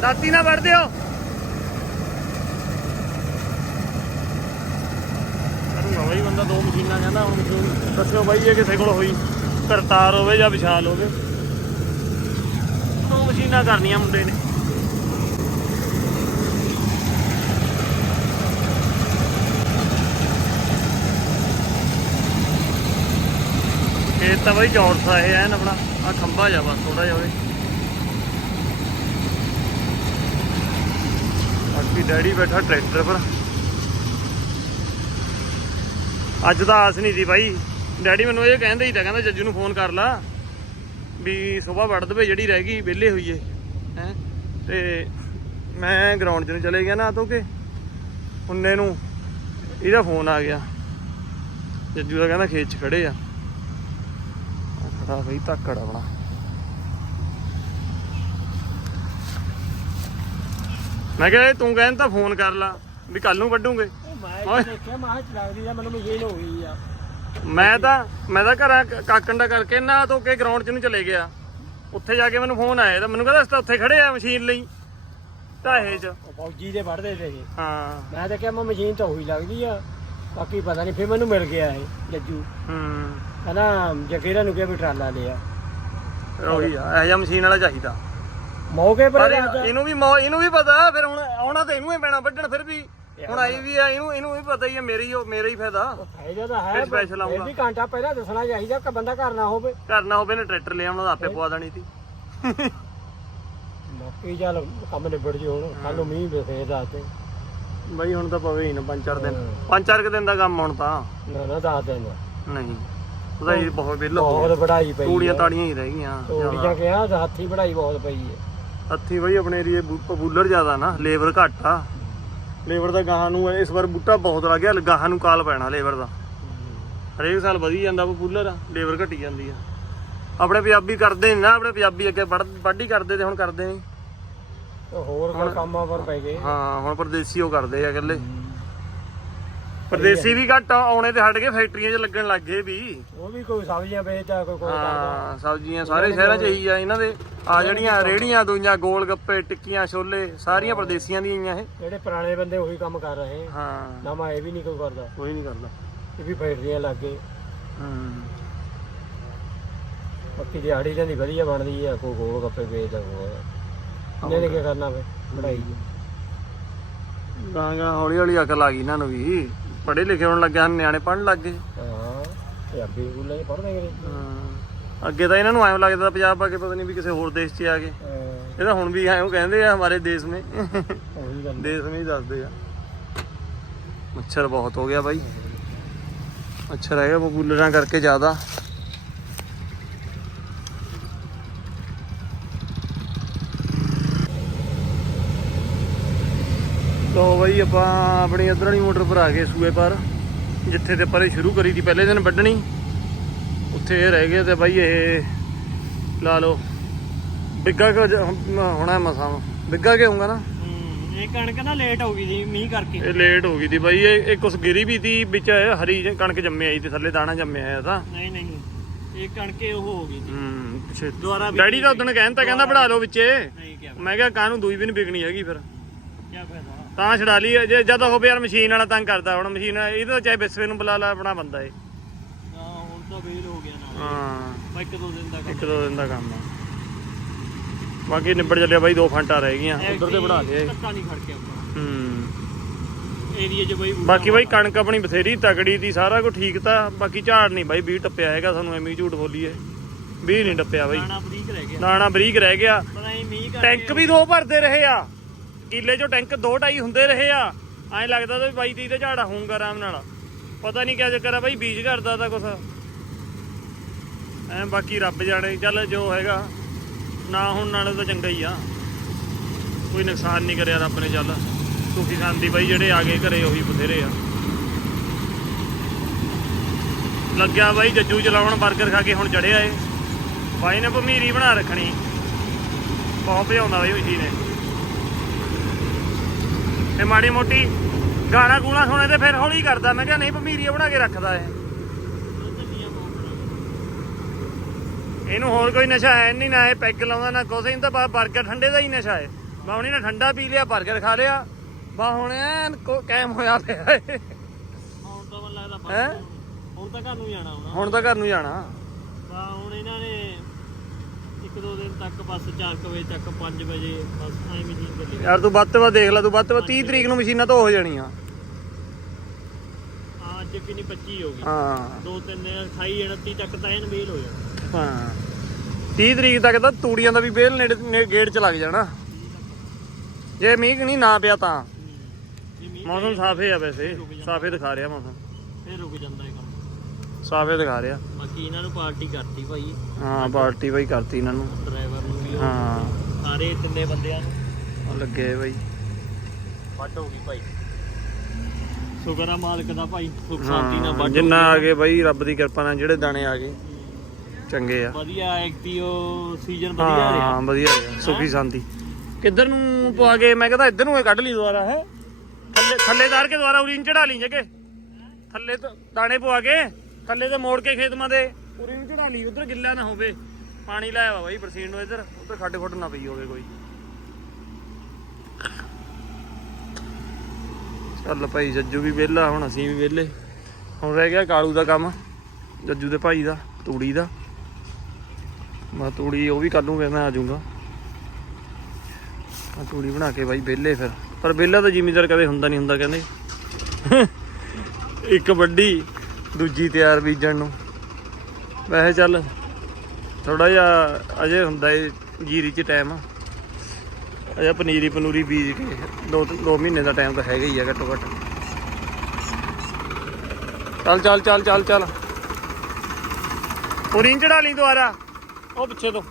ਦਾਤੀ ਨਾ ਵੜ ਹੋ। ਕਰੂੰਗਾ ਬਾਈ ਬੰਦਾ, ਦੋ ਮਸ਼ੀਨਾਂ ਕਹਿੰਦਾ, ਹੁਣ ਮਸ਼ੀਨ ਦੱਸਿਓ ਬਾਈ, ਇਹ ਕਿਸੇ ਕੋਲ ਹੋਈ? ਕਰਤਾਰ ਹੋਵੇ ਜਾਂ ਵਿਸ਼ਾਲ ਹੋਵੇ। ਦੋ ਮਸ਼ੀਨਾਂ ਕਰਨੀਆਂ ਮੁੰਡੇ ਨੇ। ਇਹ ਤਾਂ ਬਈ ਚੌਰਸਾ ਇਹ ਐਨ ਆਪਣਾ, ਆ ਖੰਭਾ ਜਾ ਬਸ ਥੋੜਾ ਜਿਹਾ ਹੋਵੇ ਬਾਕੀ ਡੈਡੀ ਬੈਠਾ ਟਰੈਕਟਰ ਪਰ। ਅੱਜ ਤਾਂ ਆਸ ਨਹੀਂ ਸੀ ਬਾਈ। ਡੈਡੀ ਮੈਨੂੰ ਇਹ ਕਹਿੰਦੇ ਹੀ ਤਾਂ, ਕਹਿੰਦਾ ਜੱਜੂ ਨੂੰ ਫੋਨ ਕਰ ਲਾ, ਵੀ ਸਵੇਰ ਵੜ ਦਵੇ ਜਿਹੜੀ ਰਹਿ ਗਈ, ਵਿਹਲੇ ਹੋਈਏ। ਹੈ? ਤੇ ਮੈਂ ਗਰਾਊਂਡ 'ਚ ਨੂੰ ਚਲੇ ਗਿਆ ਨਾ ਤੋਂ ਕਿ ਉੰਨੇ ਨੂੰ, ਇਹਦਾ ਫੋਨ ਆ ਗਿਆ। ਜੱਜੂ ਦਾ ਕਹਿੰਦਾ ਖੇਤ 'ਚ ਖੜੇ ਆ। ਖੜਾ ਬਈ ਧੱਕੜ ਆਪਣਾ। ਮੈਂ ਕਿਹਾ ਇਹ ਤੂੰ ਕਹਿੰਦਾ ਫੋਨ ਕਰ ਲਾ ਵੀ ਕੱਲ ਨੂੰ ਵੱਢੂਗੇ। ਮੈਂ ਦੇਖਿਆ ਮਾਹ ਚਲਾਉਂਦੀ ਦਾ ਮੈਨੂੰ ਮਸ਼ੀਨ ਹੋ ਗਈ ਆ। ਮੈਂ ਤਾਂ ਮੈਂ ਤਾਂ ਘਰਾਂ ਕ- ਕਾਕਣ ਦਾ ਕਰਕੇ ਨਾ ਧੋ ਕੇ ਗਰਾਊਂਡ 'ਚ ਨੂੰ ਚਲੇ ਗਿਆ। ਉੱਥੇ ਜਾ ਕੇ ਮੈਨੂੰ ਫੋਨ ਆਇਆ ਤਾਂ ਮੈਨੂੰ ਕਹਿੰਦਾ ਅਸੀਂ ਤਾਂ ਉੱਥੇ ਖੜੇ ਆ ਮਸ਼ੀਨ ਲਈ ਢਾਹੇ 'ਚ। ਫੌਜੀ ਦੇ ਵੜਦੇ ਤੇ ਇਹ। ਹਾਂ। ਮੈਂ ਤਾਂ ਕਿਹਾ ਮੈਂ ਮਸ਼ੀਨ ਤਾਂ ਉਹੀ ਲੱਗਦੀ ਆ ਬਾਕੀ ਪਤਾ ਨਹੀਂ ਫਿਰ ਮੈਨੂੰ ਮਿਲ ਗਿਆ ਇਹ ਜੱਜੂ। ਹੂੰ। ਕਹਿੰਦਾ ਜਗੀਰਾ ਨੂੰ ਕਿਹਾ ਵੀ ਟਰਾਲਾ ਲਿਆ ਉਹੀ ਆ ਇਹੋ ਜਿਹਾ ਮਸ਼ੀਨ ਵਾਲਾ ਚਾਹੀਦਾ। ਮੌਕੇ ਪਰ ਪਰ ਇਹਨੂੰ ਵੀ ਮੌ- ਇਹਨੂੰ ਵੀ ਪਤਾ ਫਿਰ ਹੁਣ ਆਉਣਾ ਤਾਂ ਇਹਨੂੰ ਹੀ ਪੈਣਾ ਵੱਢਣ ਫਿਰ ਵੀ। ਹੁਣ ਆਈ ਵੀ ਆ ਇਹਨੂੰ ਇਹਨੂੰ ਵੀ ਪਤਾ ਹੀ ਆ ਮੇਰੀ ਉਹ ਮੇਰਾ ਹੀ ਫਾਇਦਾ। ਫਾਇਦਾ ਤਾਂ ਹੈ ਫਿਰ special ਇਹ ਆਊਗਾ। ਵੀ ਘੰਟਾ ਪਹਿਲਾਂ ਦੱਸਣਾ ਚਾਹੀਦਾ ਕਿ ਬੰਦਾ ਘਰ ਨਾ ਹੋਵੇ। ਕਰਨਾ ਹੋਵੇ ਨਾ ਟਰੈਕਟਰ ਲੈ ਆਉਣਾ ਤਾਂ ਆਪੇ ਪਵਾ ਦੇਣੀ ਸੀ। ਬਾਕੀ ਚੱਲ ਕੰਮ ਨਿਬੜ ਜੀ ਹੁਣ ਕੱਲ ਨੂੰ ਮੀਂਹ ਬਸੇ ਰਾਤ ਤੇ ਬਈ ਹੁਣ ਤਾਂ ਪਵੇ ਹੀ ਨਾ ਪੰਜ ਚਾਰ ਦਿਨ। ਹਾਂ। ਪੰਜ ਚਾਰ ਕੁ ਦਿਨ ਦਾ ਕੰਮ ਹੁਣ ਤਾਂ। ਨਾ ਨਾ ਦੱਸ ਦਿਨ ਨਹੀਂ। ਉਹਦਾ ਬਹੁਤ ਬਿੱਲ ਹੋ ਬਹੁਤ ਵਢਾਈ ਪਈ ਤੂੜੀਆਂ। ਤਾੜੀਆਂ ਹੀ ਰਹਿ ਗਈਆਂ ਤੋੜੀਆਂ ਕਿਹਾ ਤਾਂ ਹੱਥੀ ਵਢਾਈ ਬਹੁਤ ਪਈ ਹੈ ਹੱਥੀ ਬਈ ਆਪਣੇ ਏਰੀਏ ਪਪੂਲਰ ਜ਼ਿਆਦਾ ਨਾ ਲੇਬਰ ਘੱਟ ਆ। ਲੇਬਰ ਦਾ ਗਾਹਾਂ ਨੂੰ ਇਸ ਵਾਰ ਬੂਟਾ ਬਹੁਤ ਲੱਗ ਗਿਆ ਗਾਹਾਂ ਨੂੰ ਕਾਲ ਪੈਣਾ ਲੇਬਰ ਦਾ। ਹਰੇਕ ਸਾਲ ਵਧੀ ਜਾਂਦਾ ਪਪੂਲਰ ਲੇਬਰ ਘਟੀ ਜਾਂਦੀ ਆ। ਆਪਣੇ ਪੰਜਾਬੀ ਕਰਦੇ ਨੇ ਨਾ ਆਪਣੇ ਪੰਜਾਬੀ ਅੱਗੇ ਵੱਢ ਕਰਦੇ ਤੇ ਹੁਣ ਕਰਦੇ ਨਹੀਂ ਤੇ ਹੋਰ ਕੋਈ ਕੰਮਾਂ ਪਰ ਪੈ ਗਏ। ਹਾਂ ਹੁਣ ਪਰਦੇਸੀ ਉਹ ਕਰਦੇ ਆ ਇਕੱਲੇ। ਪਰਦੇਸੀ ਵੀ ਘੱਟ ਆਉਣੇ ਤੇ ਹਟ ਕੇ ਫੈਕਟਰੀਆਂ 'ਚ ਲੱਗਣ ਲੱਗ ਗਏ ਵੀ। ਉਹ ਵੀ ਕੋਈ ਸਬਜ਼ੀਆਂ ਵੇਚਦਾ ਕੋਈ ਕੋਈ ਹਾਂ ਸਬਜ਼ੀਆਂ ਸਾਰੇ ਸ਼ਹਿਰਾਂ 'ਚ ਹੀ ਆ ਇਹਨਾਂ ਦੇ। ਆ ਜਿਹੜੀਆਂ ਰੇੜੀਆਂ ਦੂਈਆਂ ਗੋਲ ਗੱਪੇ ਟਿੱਕੀਆਂ ਛੋਲੇ ਸਾਰੀਆਂ ਪਰਦੇਸੀਆਂ ਦੀਆਂ ਹੀ ਆ ਇਹ। ਜਿਹੜੇ ਪੁਰਾਣੇ ਬੰਦੇ ਉਹੀ ਕੰਮ ਕਰ ਰਹੇ। ਹਾਂ। ਨਵਾਂ ਇਹ ਵੀ ਨਹੀਂ ਕੋਈ ਕਰਦਾ। ਕੋਈ ਨਹੀਂ ਕਰਦਾ। ਇਹ ਵੀ ਫੈਕਟਰੀਆਂ ਲੱਗ ਗਏ। ਹੂੰ। ਬਾਕੀ ਦਿਹਾੜੀ ਜਾਂਦੀ ਵਧੀਆ ਬਣਦੀ ਆ ਕੋਈ ਗੋਲ ਗੱਪੇ ਵੇਚਦਾ ਕੋਈ ਇਹਨੇ ਕੀ ਕਰਨਾ ਫੇ ਪੜਾਈ ਗਾਂਗਾ ਹੌਲੀ ਹੌਲੀ ਅਕਲ ਆ ਗਈ ਇਹਨਾਂ ਨੂੰ ਵੀ। ਪੜ੍ਹੇ ਲਿਖੇ ਹੋਣ ਲੱਗਿਆ ਹਨ ਨਿਆਣੇ ਪੜ੍ਹਨ ਲੱਗ ਗਏ। ਹਾਂ ਪੰਜਾਬੀ ਸਕੂਲਾਂ 'ਚ ਪੜ੍ਹਦੇ ਨੇ। ਹਾਂ। ਅੱਗੇ ਤਾਂ ਇਹਨਾਂ ਨੂੰ ਐਂ ਲੱਗਦਾ ਪੰਜਾਬ ਆ ਕੇ ਪਤਾ ਨਹੀਂ ਵੀ ਕਿਸੇ ਹੋਰ ਦੇਸ਼ 'ਚ ਆ ਗਏ। ਇਹ ਤਾਂ ਹੁਣ ਵੀ ਐਂ ਕਹਿੰਦੇ ਆ ਹਮਾਰੇ ਦੇਸ਼ ਮੇ। ਉਹੀ ਗੱਲ ਦੇਸ਼ ਮੇ ਹੀ ਦੱਸਦੇ ਆ। ਮੱਛਰ ਬਹੁਤ ਹੋ ਗਿਆ ਬਾਈ। ਮੱਛਰ ਹੈਗਾ ਪਪੂਲਰਾਂ ਕਰਕੇ ਜ਼ਿਆਦਾ। ਲੋ ਬਾਈ ਆਪਾਂ ਆਪਣੀ ਇੱਧਰ ਵਾਲੀ ਮੋਟਰ ਪਰ ਆ ਗਏ ਸੂਏ ਪਰ ਜਿੱਥੇ ਤੇ ਪਰੇ ਸ਼ੁਰੂ ਕਰੀ ਸੀ ਪਹਿਲੇ ਦਿਨ ਵੱਢਣੀ। ਉੱਥੇ ਇਹ ਰਹਿ ਗਏ ਤੇ ਬਾਈ ਇਹ ਲਾ ਲਓ। ਬਿੱਗਾ ਕੁ ਹੁਣ- ਮਸਾਂ ਬਿੱਗਾ ਕੇ ਹੋਊਗਾ ਨਾ? ਇਹ ਕਣਕ ਨਾ ਲੇਟ ਹੋ ਗਈ ਸੀ ਮੀਂਹ ਕਰਕੇ। ਇਹ ਲੇਟ ਹੋ ਗਈ ਦੀ ਬਾਈ ਇਹ ਕੁਛ ਗਿਰੀ ਵੀ ਤੀ ਵਿੱਚ ਹਰੀ ਕਣਕ ਜੰਮੇ ਆਈ ਤੇ ਥੱਲੇ ਦਾਣਾ ਜੰਮਿਆ ਆਇਆ ਤਾਂ। ਨਹੀਂ ਨਹੀਂ ਇਹ ਕਣਕੇ ਉਹ ਹੋ ਗਈ ਸੀ। ਹੂੰ ਪਿੱਛੇ। ਦੁਆਰਾ ਡੈਡੀ ਤਾਂ ਉਦੋਂ ਕਹਿੰਦਾ ਕਹਿੰਦਾ ਵੜਾ ਲਓ ਵਿੱਚੇ। ਮੈਂ ਕਿਹਾ ਕਾਹਨੂੰ ਦੂਈ ਵੀ ਨਹੀਂ ਵਿਕਣੀ ਹੈਗੀ ਫਿਰ। ਕਿਆ ਫਾਇਦਾ? ਤਾਂ ਛਡਾ ਲਈ ਜੇ ਜਦ ਹੋਵੇ ਯਾਰ ਮਸ਼ੀਨ ਵਾਲਾ ਤੰਗ ਕਰਦਾ ਹੁਣ ਮਸ਼ੀਨ ਇਹਦਾ ਚਾਹੇ ਬਿਸਵੇ ਨੂੰ ਬੁਲਾ ਲਾ ਆਪਣਾ ਬੰਦਾ ਏ ਨਾ ਹੁਣ ਤਾਂ ਵੇਲ ਹੋ ਗਿਆ ਨਾ ਹਾਂ। ਇੱਕ ਦੋ ਦਿਨ ਦਾ ਕੰਮ ਇੱਕ ਦੋ ਦਿਨ ਦਾ ਕੰਮ ਆ ਬਾਕੀ ਨਿਬੜ ਚੱਲਿਆ ਬਾਈ ਦੋ ਫੰਟਾ ਰਹਿ ਗਈਆਂ। ਉਧਰ ਤੇ ਵੜਾ ਲਿਆ ਧੱਕਾ ਨਹੀਂ ਖੜ ਕੇ ਆਪਾਂ। ਹੂੰ। ਏਰੀਆ 'ਚ ਬਈ ਬਾਕੀ ਬਾਈ ਕਣਕ ਆਪਣੀ ਬਥੇਰੀ ਤਕੜੀ ਦੀ ਸਾਰਾ ਕੁਝ ਠੀਕ ਤਾਂ। ਬਾਕੀ ਝਾੜ ਨਹੀਂ ਬਾਈ 20 ਟੱਪਿਆ ਹੈਗਾ ਸਾਨੂੰ ਐਵੇਂ ਹੀ ਝੂਠ ਬੋਲੀਏ। 20 ਨਹੀਂ ਟੱਪਿਆ ਬਾਈ। ਦਾਣਾ ਬਰੀਕ ਰਹਿ ਗਿਆ। ਨਾਣਾ ਬਰੀਕ ਰਹਿ ਗਿਆ। ਟੈਂਕ ਵੀ ਦੋ ਭਰਦੇ ਰਹੇ ਆ। ਕਿੱਲੇ ਚੋਂ ਟੈਂਕ ਦੋ ਢਾਈ ਹੁੰਦੇ ਰਹੇ ਆ। ਐਂ ਲੱਗਦਾ ਤਾਂ ਬਾਈ ਤੀਹ ਤੇ ਝਾੜਾ ਹੋਊਗਾ ਆਰਾਮ ਨਾਲ। ਪਤਾ ਨਹੀਂ ਕਿਆ ਚੱਕਰ ਆ ਬਾਈ, ਬੀਜ ਕਰਦਾ ਤਾਂ ਕੁਛ। ਐ ਬਾਕੀ ਰੱਬ ਜਾਣੇ, ਚੱਲ ਜੋ ਹੈਗਾ। ਨਾ ਹੁਣ ਨਾਲੋਂ ਤਾਂ ਚੰਗਾ ਹੀ ਆ। ਕੋਈ ਨੁਕਸਾਨ ਨਹੀਂ ਕਰਿਆ ਰੱਬ ਨੇ ਚੱਲ। ਸੁਖੀ ਖਾਂਦੀ ਬਾਈ ਜਿਹੜੇ ਆ ਗਏ ਘਰੇ, ਉਹੀ ਬਥੇਰੇ ਆ। ਲੱਗਿਆ ਬਾਈ ਜੱਜੂ ਚਲਾਉਣ 버ਗਰ ਖਾ ਕੇ ਹੁਣ ਚੜਿਆ ਏ। ਬਾਈ ਨੇ ਭਮੀਰੀ ਬਣਾ ਰੱਖਣੀ। ਬਹੁਤ ਭਜਾਉਂਦਾ ਬਾਈ ਮਸ਼ੀਨ ਨੇ। ਤੇ ਮਾੜੀ ਮੋਟੀ ਗਾਣਾ ਗੂਣਾ ਸੁਣੇ ਤੇ ਫਿਰ ਹੌਲੀ ਕਰਦਾ। ਮੈਂ ਕਿਹਾ ਨਹੀਂ ਭਮੀਰੀ ਬਣਾ ਕੇ ਰੱਖਦਾ ਇਹ। ਇਹਨੂੰ ਹੋਰ ਕੋਈ ਨਸ਼ਾ ਹੈ ਨਹੀਂ ਨਾ ਇਹ ਪੈਗ ਲਾਉਂਦਾ ਨਾ ਕੁਛ। ਇਹਨੂੰ ਤਾਂ 버ਗਰ ਠੰਡੇ ਦਾ ਹੀ ਨਸ਼ਾ ਹੈ। ਉਹਨੇ ਨਾ ਠੰਡਾ ਪੀ ਲਿਆ 버ਗਰ ਖਾ ਲਿਆ। ਬਾ ਹੁਣ ਐਨ ਕੋ- ਕਾਇਮ ਹੋਇਆ ਪਿਆ। ਹੁਣ ਤਾਂ ਮੈਨੂੰ ਲੱਗਦਾ ਬਸ ਹੈਂ? ਹੁਣ ਤਾਂ ਘਰ ਨੂੰ ਜਾਣਾ ਹੁਣ। ਤਾਂ ਘਰ ਨੂੰ ਜਾਣਾ। ਬਾ ਹੁਣ ਇਹਨਾਂ ਨੇ ਇੱਕ ਦੋ ਦਿਨ ਤੱਕ ਬਸ 4 ਵਜੇ ਤੱਕ 5 ਵਜੇ ਬਸ ਐਂ ਮਸ਼ੀਨ ਚੱਲੀ। ਯਾਰ ਤੂੰ ਵੱਧ ਤੋਂ ਵੱਧ ਦੇਖ ਲੈ ਤੂੰ ਵੱਧ ਤੋਂ ਵੱਧ 30 ਤਰੀਕ ਨੂੰ ਮਸ਼ੀਨਾਂ ਤੋਂ ਹੋ ਜਾਣੀਆਂ। ਹਾਂ ਅੱਜ ਕਿੰਨੀ 25 ਹੋ ਗਈ। ਹਾਂ। ਦੋ ਤਿੰਨ ਦਿਨ 28 29 ਤੱਕ ਤਾਂ ਐਨ ਵੇਲ ਹੋ ਜਾਣਾ। ਹਾਂ। 30 ਤਰੀਕ ਤੱਕ ਤਾਂ ਤੂੜੀਆਂ ਦਾ ਵੀ ਬੇਲ ਨੇੜੇ ਗੇਟ 'ਚ ਲੱਗ ਜਾਣਾ। ਜੇ ਮੀਂਹ ਨਹੀਂ ਨਾ ਪਿਆ ਤਾਂ। ਮੌਸਮ ਸਾਫੇ ਆ ਵੈਸੇ। ਸਾਫੇ ਦਿਖਾ ਰਿਹਾ ਮੌਸਮ। ਫੇਰ ਰੁਕ ਜਾਂਦਾ ਕੰਮ। ਸਾਫੇ ਦਿਖਾ ਰਿਹਾ। ਬਾਕੀ ਇਹਨਾਂ ਨੂੰ ਪਾਰਟੀ ਕਰਤੀ ਭਾਈ। ਹਾਂ ਪਾਰਟੀ ਬਾਈ ਕਰਤੀ ਇਹਨਾਂ ਨੂੰ। ਡਰਾਈਵਰ ਨੂੰ ਵੀ ਹਾਂ। ਸਾਰੇ ਤਿੰਨੇ ਬੰਦਿਆਂ ਨੂੰ। ਉਹ ਲੱਗੇ ਬਾਈ। ਵੱਢ ਹੋ ਗਈ ਭਾਈ। ਸ਼ੁਕਰ ਆ ਮਾਲਕ ਦਾ ਭਾਈ ਸੁਖ ਸ਼ਾਂਤੀ ਨਾਲ ਹੋ ਜਿੰਨਾ। ਆ ਗਏ ਬਾਈ ਰੱਬ ਦੀ ਕਿਰਪਾ ਨਾਲ ਜਿਹੜੇ ਦਾਣੇ ਆ ਗਏ ਚੰਗੇ ਆ। ਵਧੀਆ ਐਕਟੀ ਉਹ ਸੀਜ਼ਨ ਵਧੀਆ ਰਿਹਾ। ਹਾਂ ਵਧੀਆ ਰਿਹਾ ਸੁਖੀ ਸ਼ਾਂਤੀ। ਕਿੱਧਰ ਨੂੰ ਪਵਾ ਕੇ ਮੈਂ ਕਹਿੰਦਾ ਇੱਧਰ ਨੂੰ ਇਹ ਕੱਢ ਲਈ ਦੁਬਾਰਾ ਹੈ? ਥੱਲੇ ਥੱਲੇ ਤਾਰ ਕੇ ਦੁਬਾਰਾ ਉਰੀ ਨੂੰ ਚੜਾ ਲਈ ਜਗੇ। ਥੱਲੇ ਤੋਂ ਦਾਣੇ ਪਵਾ ਕੇ। ਥੱਲੇ ਤੇ ਮੋੜ ਕੇ ਖੇਤ ਮਾ ਦੇ ਉਰੀ ਨੂੰ ਚੜਾ ਲਈ। ਉਧਰ ਗਿੱਲਾ ਨਾ ਹੋਵੇ। ਪਾਣੀ ਲਾਇਆ ਵਾ ਬਾਈ ਬਰਸੀਨ ਨੂੰ ਇੱਧਰ। ਉਧਰ ਖੱਡ ਖੁੱਡ ਨਾ ਪਈ ਹੋਵੇ ਕੋਈ। ਚੱਲ ਭਾਈ ਜੱਜੂ ਵੀ ਵਿਹਲਾ ਹੁਣ ਅਸੀਂ ਵੀ ਵਿਹਲੇ। ਹੁਣ ਰਹਿ ਗਿਆ ਕਾਲੂ ਦਾ ਕੰਮ ਜੱਜੂ ਦੇ ਭਾਈ ਦਾ ਤੂੜੀ ਦਾ। ਮੈਂ ਤੂੜੀ ਉਹ ਵੀ ਕੱਲ ਨੂੰ ਮੈਂ ਆ ਜਾਊਂਗਾ। ਆ ਤੂੜੀ ਬਣਾ ਕੇ ਬਾਈ ਵਿਹਲੇ ਫਿਰ। ਪਰ ਵਿਹਲਾ ਤਾਂ ਜ਼ਿਮੀਦਾਰ ਕਦੇ ਹੁੰਦਾ ਨਹੀਂ ਹੁੰਦਾ ਕਹਿੰਦੇ। ਇੱਕ ਵੱਡੀ ਦੂਜੀ ਤਿਆਰ ਬੀਜਣ ਨੂੰ। ਵੈਸੇ ਚੱਲ ਥੋੜਾ ਜਿਹਾ ਅਜੇ ਹੁੰਦਾ ਏ ਜੀਰੀ 'ਚ ਟਾਈਮ ਅਜੇ ਪਨੀਰੀ ਪਨੂਰੀ ਬੀਜ ਕੇ ਦੋ ਦੋ ਮਹੀਨੇ ਦਾ ਟਾਈਮ ਤਾਂ ਹੈਗਾ ਹੀ ਆ ਘੱਟੋ ਘੱਟ। ਚੱਲ ਚੱਲ ਚੱਲ ਚੱਲ ਚੱਲ। ਉਰੀਂ ਚੜਾ ਲਈ ਦੁਆਰਾ ਉਹ ਪਿੱਛੇ ਤੋਂ।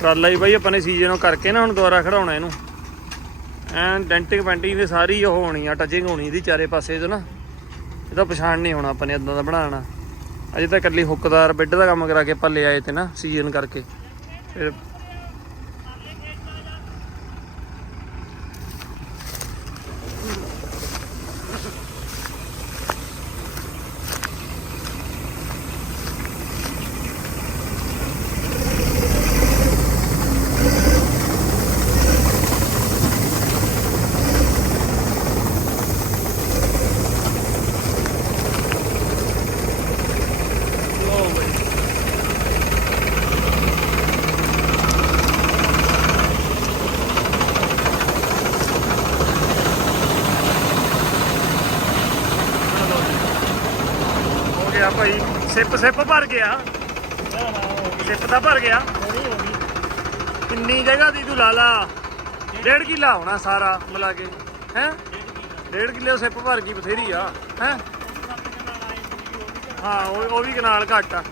ਕਰ ਲਈ ਬਾਈ, ਆਪਾਂ ਨੇ ਸੀਜ਼ਨ ਉਹ ਕਰਕੇ ਨਾ ਹੁਣ ਦੁਬਾਰਾ ਖੜਾਉਣਾ ਇਹਨੂੰ। ਐਂ ਡੈਂਟਿੰਗ ਪੈਂਟਿੰਗ ਦੀ ਸਾਰੀ ਉਹ ਹੋਣੀ ਆ ਟਚਿੰਗ ਹੋਣੀ ਇਹਦੀ ਚਾਰੇ ਪਾਸੇ ਤੋਂ ਨਾ। ਇਹਦਾ ਪਛਾਣ ਨਹੀਂ ਹੋਣਾ ਆਪਾਂ ਨੇ ਇਦਾਂ ਦਾ ਬਣਾਉਣਾ ਅਜੇ ਤਾਂ ਇਕੱਲੀ ਹੁੱਕਦਾਰ ਬਿੱਡ ਦਾ ਕੰਮ ਕਰਾ ਕੇ ਆਪਾਂ ਲੈ ਆਏ ਤੇ ਨਾ ਸੀਜ਼ਨ ਕਰਕੇ। ਫਿਰ ਲਓ ਬਾਈ ਹੋ ਗਿਆ ਭਾਈ ਸਿਪ ਸਿਪ ਭਰ ਗਿਆ। ਸਿਪ ਤਾਂ ਭਰ ਗਿਆ। ਕਿੰਨੀ ਜਗ੍ਹਾ ਦੀ ਤੂੰ ਲਾ ਲਾ। ਡੇਢ ਕਿੱਲਾ ਹੋਣਾ ਸਾਰਾ ਮਿਲਾ ਕੇ, ਹੈ? ਡੇਢ ਕਿੱਲੇ ਸਿਪ ਭਰ ਗਈ ਬਥੇਰੀ ਆ, ਹੈ? ਹਾਂ, ਉਹ ਉਹ ਵੀ ਕਨਾਲ ਘੱਟ ਆ।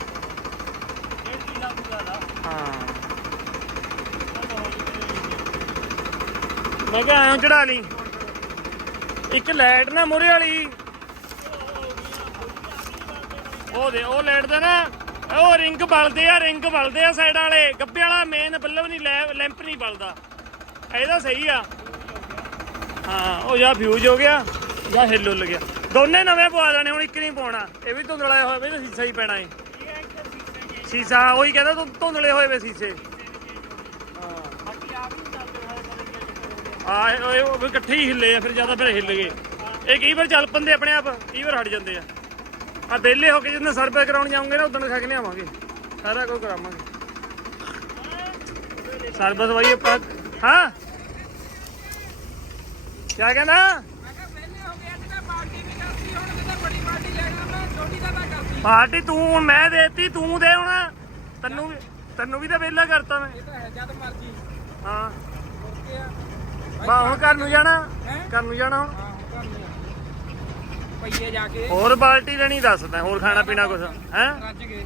ਹਾਂ। ਮੈਂ ਕਿਹਾ ਐਂ ਚੜਾ ਲਈ। ਇੱਕ ਲਾਈਟ ਨਾ ਮੁਰੇ ਵਾਲੀ। ਉਹ ਦੇ, ਉਹ ਲਾਈਟ ਦਾ ਨਾ, ਉਹ ਰਿੰਗ ਬਲਦੇ ਆ, ਰਿੰਗ ਬਲਦੇ ਆ ਸਾਈਡ ਵਾਲੇ। ਗੱਬੇ ਵਾਲਾ ਮੇਨ ਬੱਲਬ ਨਹੀਂ ਲੈਂਪ ਨਹੀਂ ਬਲਦਾ। ਇਹਦਾ ਸਹੀ ਆ। ਹਾਂ, ਉਹ ਜਾਂ ਫਿਊਜ਼ ਹੋ ਗਿਆ, ਜਾਂ ਹਿੱਲ ਹੁੱਲ ਗਿਆ। ਦੋਨੇ ਨਵੇਂ ਪਵਾ ਦੇਣੇ, ਹੁਣ ਇੱਕ ਨਹੀਂ ਪਾਉਣਾ। ਇਹ ਵੀ ਧੁੰਦਲਾ ਹੋਇਆ ਵੇ ਸੀਸਾ ਹੀ ਪੈਣਾ ਏ। ਸੀਸਾ, ਉਹੀ ਕਹਿੰਦਾ ਤੂੰ ਧੁੰਦਲੇ ਹੋਏ ਵੇ ਸੀਸੇ। ਆ ਉਹ- ਇਕੱਠੇ ਹੀ ਹਿੱਲੇ ਆ, ਫਿਰ ਜ਼ਿਆਦਾ ਫਿਰ ਹਿੱਲ ਗਏ। ਇਹ ਕਈ ਵਾਰ ਚੱਲ ਪੰਦੇ ਆਪਣੇ ਆਪ, ਕਈ ਵਾਰ ਹਟ ਜਾਂਦੇ ਆ। ਆ ਵਿਹਲੇ ਹੋ ਕੇ ਜਦੋਂ ਸਰਵੇ ਕਰਾਉਣ ਜਾਉਂਗੇ ਨਾ ਉਦੋਂ ਖਾ ਕੇ ਲਿਆਵਾਂਗੇ। ਸਾਰਾ ਕੁਝ ਕਰਾਵਾਂਗੇ। ਸਰਵਿਸ ਬਾਈ ਆਪਾਂ ਹਾਂ? ਕੀ ਕਹਿੰਦਾ? ਪਾਰਟੀ ਵੀ ਕਰਤੀ ਹੁਣ ਕਿਤੇ ਬੜੀ ਪਾਰਟੀ ਲੈਣਾ ਮੈਂ ਛੋਟੀ ਦਾ ਤਾਂ ਕਰਤੀ ਪਾਰਟੀ ਤੂੰ ਮੈਂ ਦੇਤੀ ਤੂੰ ਦੇ ਹੁਣ। ਤੈਨੂੰ ਵੀ ਤੈਨੂੰ ਵੀ ਤਾਂ ਵਿਹਲਾ ਕਰਤਾ ਮੈਂ। ਇਹ ਤਾਂ ਹੈ। ਜਦ ਮਰਜ਼ੀ ਹਾਂ ਬਾ ਹੁਣ ਘਰ ਨੂੰ ਜਾਣਾ? ਘਰ ਨੂੰ ਜਾਣਾ ਹੁਣ? ਪਈਏ ਜਾ ਕੇ। ਹੋਰ ਪਾਰਟੀ ਲੈਣੀ ਦੱਸ ਤੈਂ ਹੋਰ ਖਾਣਾ ਪੀਣਾ ਕੁਛ ਹੈ? ਰੱਜ ਗਏ।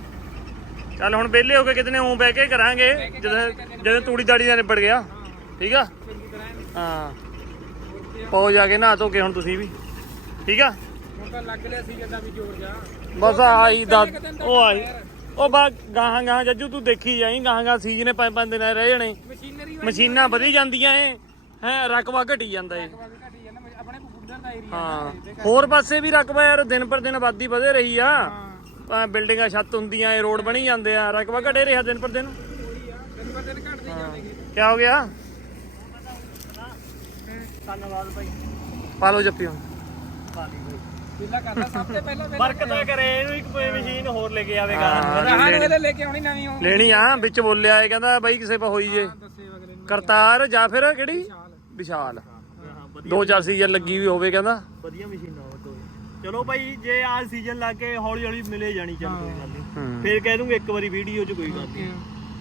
ਚੱਲ ਹੁਣ ਵਿਹਲੇ ਹੋ ਕੇ ਕਿਤੇ ਨੇ ਉਂ ਬਹਿ ਕੇ ਕਰਾਂਗੇ ਜਦੋਂ ਜਦੋਂ ਤੂੜੀ ਦਾੜੀ ਦਾ ਨਿਬੜ ਗਿਆ ਠੀਕ ਆ। ਹਾਂ। ਪਾਓ ਜਾ ਕੇ ਨਹਾ ਧੋ ਕੇ ਹੁਣ ਤੁਸੀਂ ਵੀ ਠੀਕ ਆ? ਹੁਣ ਤਾਂ ਲੱਗ ਲਿਆ ਸੀ ਜਦਾ ਵੀ ਜੋਰ ਜਾ ਬਸ ਆਈ ਦਾ ਉਹ ਆਈ ਉਹ ਬਾ ਗਾਹਾਂ ਗਾਹਾਂ ਜੱਜੂ ਤੂੰ ਦੇਖੀ ਜਾਈ ਗਾਹਾਂ ਗਾਹਾਂ ਸੀਜ਼ਨੇ ਪੰਜ ਪੰਜ ਦਿਨ ਰਹਿ ਜਾਣੇ। ਮਸ਼ੀਨਰੀ ਮਸ਼ੀਨਾਂ ਵਧੀ ਜਾਂਦੀਆਂ ਏ ਹੈ ਰਕਬਾ ਘਟੀ ਜਾਂਦਾ ਏ ਵਾਲੀ ਘਟੀ ਜਾਂਦਾ ਆਪਣੇ ਬੁੱਢਰ ਦਾ ਏਰੀਆ ਹਾਂ। ਹੋਰ ਪਾਸੇ ਵੀ ਰਕਬਾ ਯਾਰ ਦਿਨ ਪਰ ਦਿਨ ਆਬਾਦੀ ਵਧੇ ਰਹੀ ਆ। ਹਾਂ। ਆ ਬਿਲਡਿੰਗਾਂ ਛੱਤ ਹੁੰਦੀਆਂ ਏ ਰੋਡ ਬਣੀ ਜਾਂਦੇ ਆ ਰਕਬਾ ਘਟੇ ਰਿਹਾ ਦਿਨ ਪਰ ਦਿਨ? ਉਹੀ ਆ ਦਿਨ ਪਰ ਦਿਨ ਘਟਦੇ ਜਾਂਦੇ ਕੀ ਹੋ ਗਿਆ? ਧੰਨਵਾਦ ਭਾਈ ਪਾ ਲਓ ਜੱਫੀ ਹੁਣ। ਪਾਲੀ ਭਾਈ ਪਹਿਲਾਂ ਕਰਦਾ ਸਭ ਤੋਂ ਪਹਿਲਾਂ ਬਰਕਤ ਕਰੇ ਇਹਨੂੰ ਇੱਕ ਕੋਈ ਮਸ਼ੀਨ ਹੋਰ ਲੈ ਕੇ ਆਵੇਗਾ ਹਾਂ, ਇਹਦੇ ਲੈ ਕੇ ਆਉਣੀ ਨਵੀਂ ਉਹ। ਲੈਣੀ ਆ ਵਿੱਚ ਬੋਲਿਆ ਏ ਕਹਿੰਦਾ ਬਾਈ ਕਿਸੇ ਪਾ ਹੋਈ ਜੇ। ਕਰਤਾਰ ਜਾਂ ਫਿਰ ਕਿਹੜੀ? ਵਿਸ਼ਾਲ। ਦੋ ਚਾਰ ਸੀਜ਼ਨ ਲੱਗੀ ਵੀ ਹੋਵੇ ਕਹਿੰਦਾ। ਵਧੀਆ ਮਸ਼ੀਨਾਂ ਉਹ ਦੋ ਚਲੋ ਭਾਈ ਜੇ ਆਜ ਸੀਜ਼ਨ ਲੱਗ ਕੇ ਹੌਲੀ ਹੌਲੀ ਮਿਲੇ ਜਾਣੀ ਚੱਲ ਕੋਈ ਗੱਲ ਨਹੀਂ ਫੇਰ ਕਹਿ ਦੂੰਗੇ ਇੱਕ ਵਾਰੀ ਵੀਡੀਓ 'ਚ ਕੋਈ ਗੱਲ ਨਹੀਂ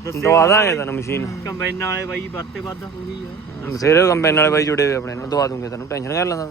ਦਵਾ ਦਾਂਗੇ ਤੈਨੂੰ ਮਸ਼ੀਨ। ਕੰਬਾਈਨਾਂ ਵਾਲੇ ਬਾਈ ਵੱਧ ਤੇ ਵੱਧ ਉਹੀ ਆ ਬਥੇਰੇ ਕੰਪੈਨ ਵਾਲੇ ਬਾਈ ਜੁੜੇ ਹੋਏ ਆਪਣੇ ਨਾਲ ਦਵਾ ਦੂੰਗੇ ਤੈਨੂੰ ਟੈਨਸ਼ਨ ਕਰ ਲੈਂਦਾ।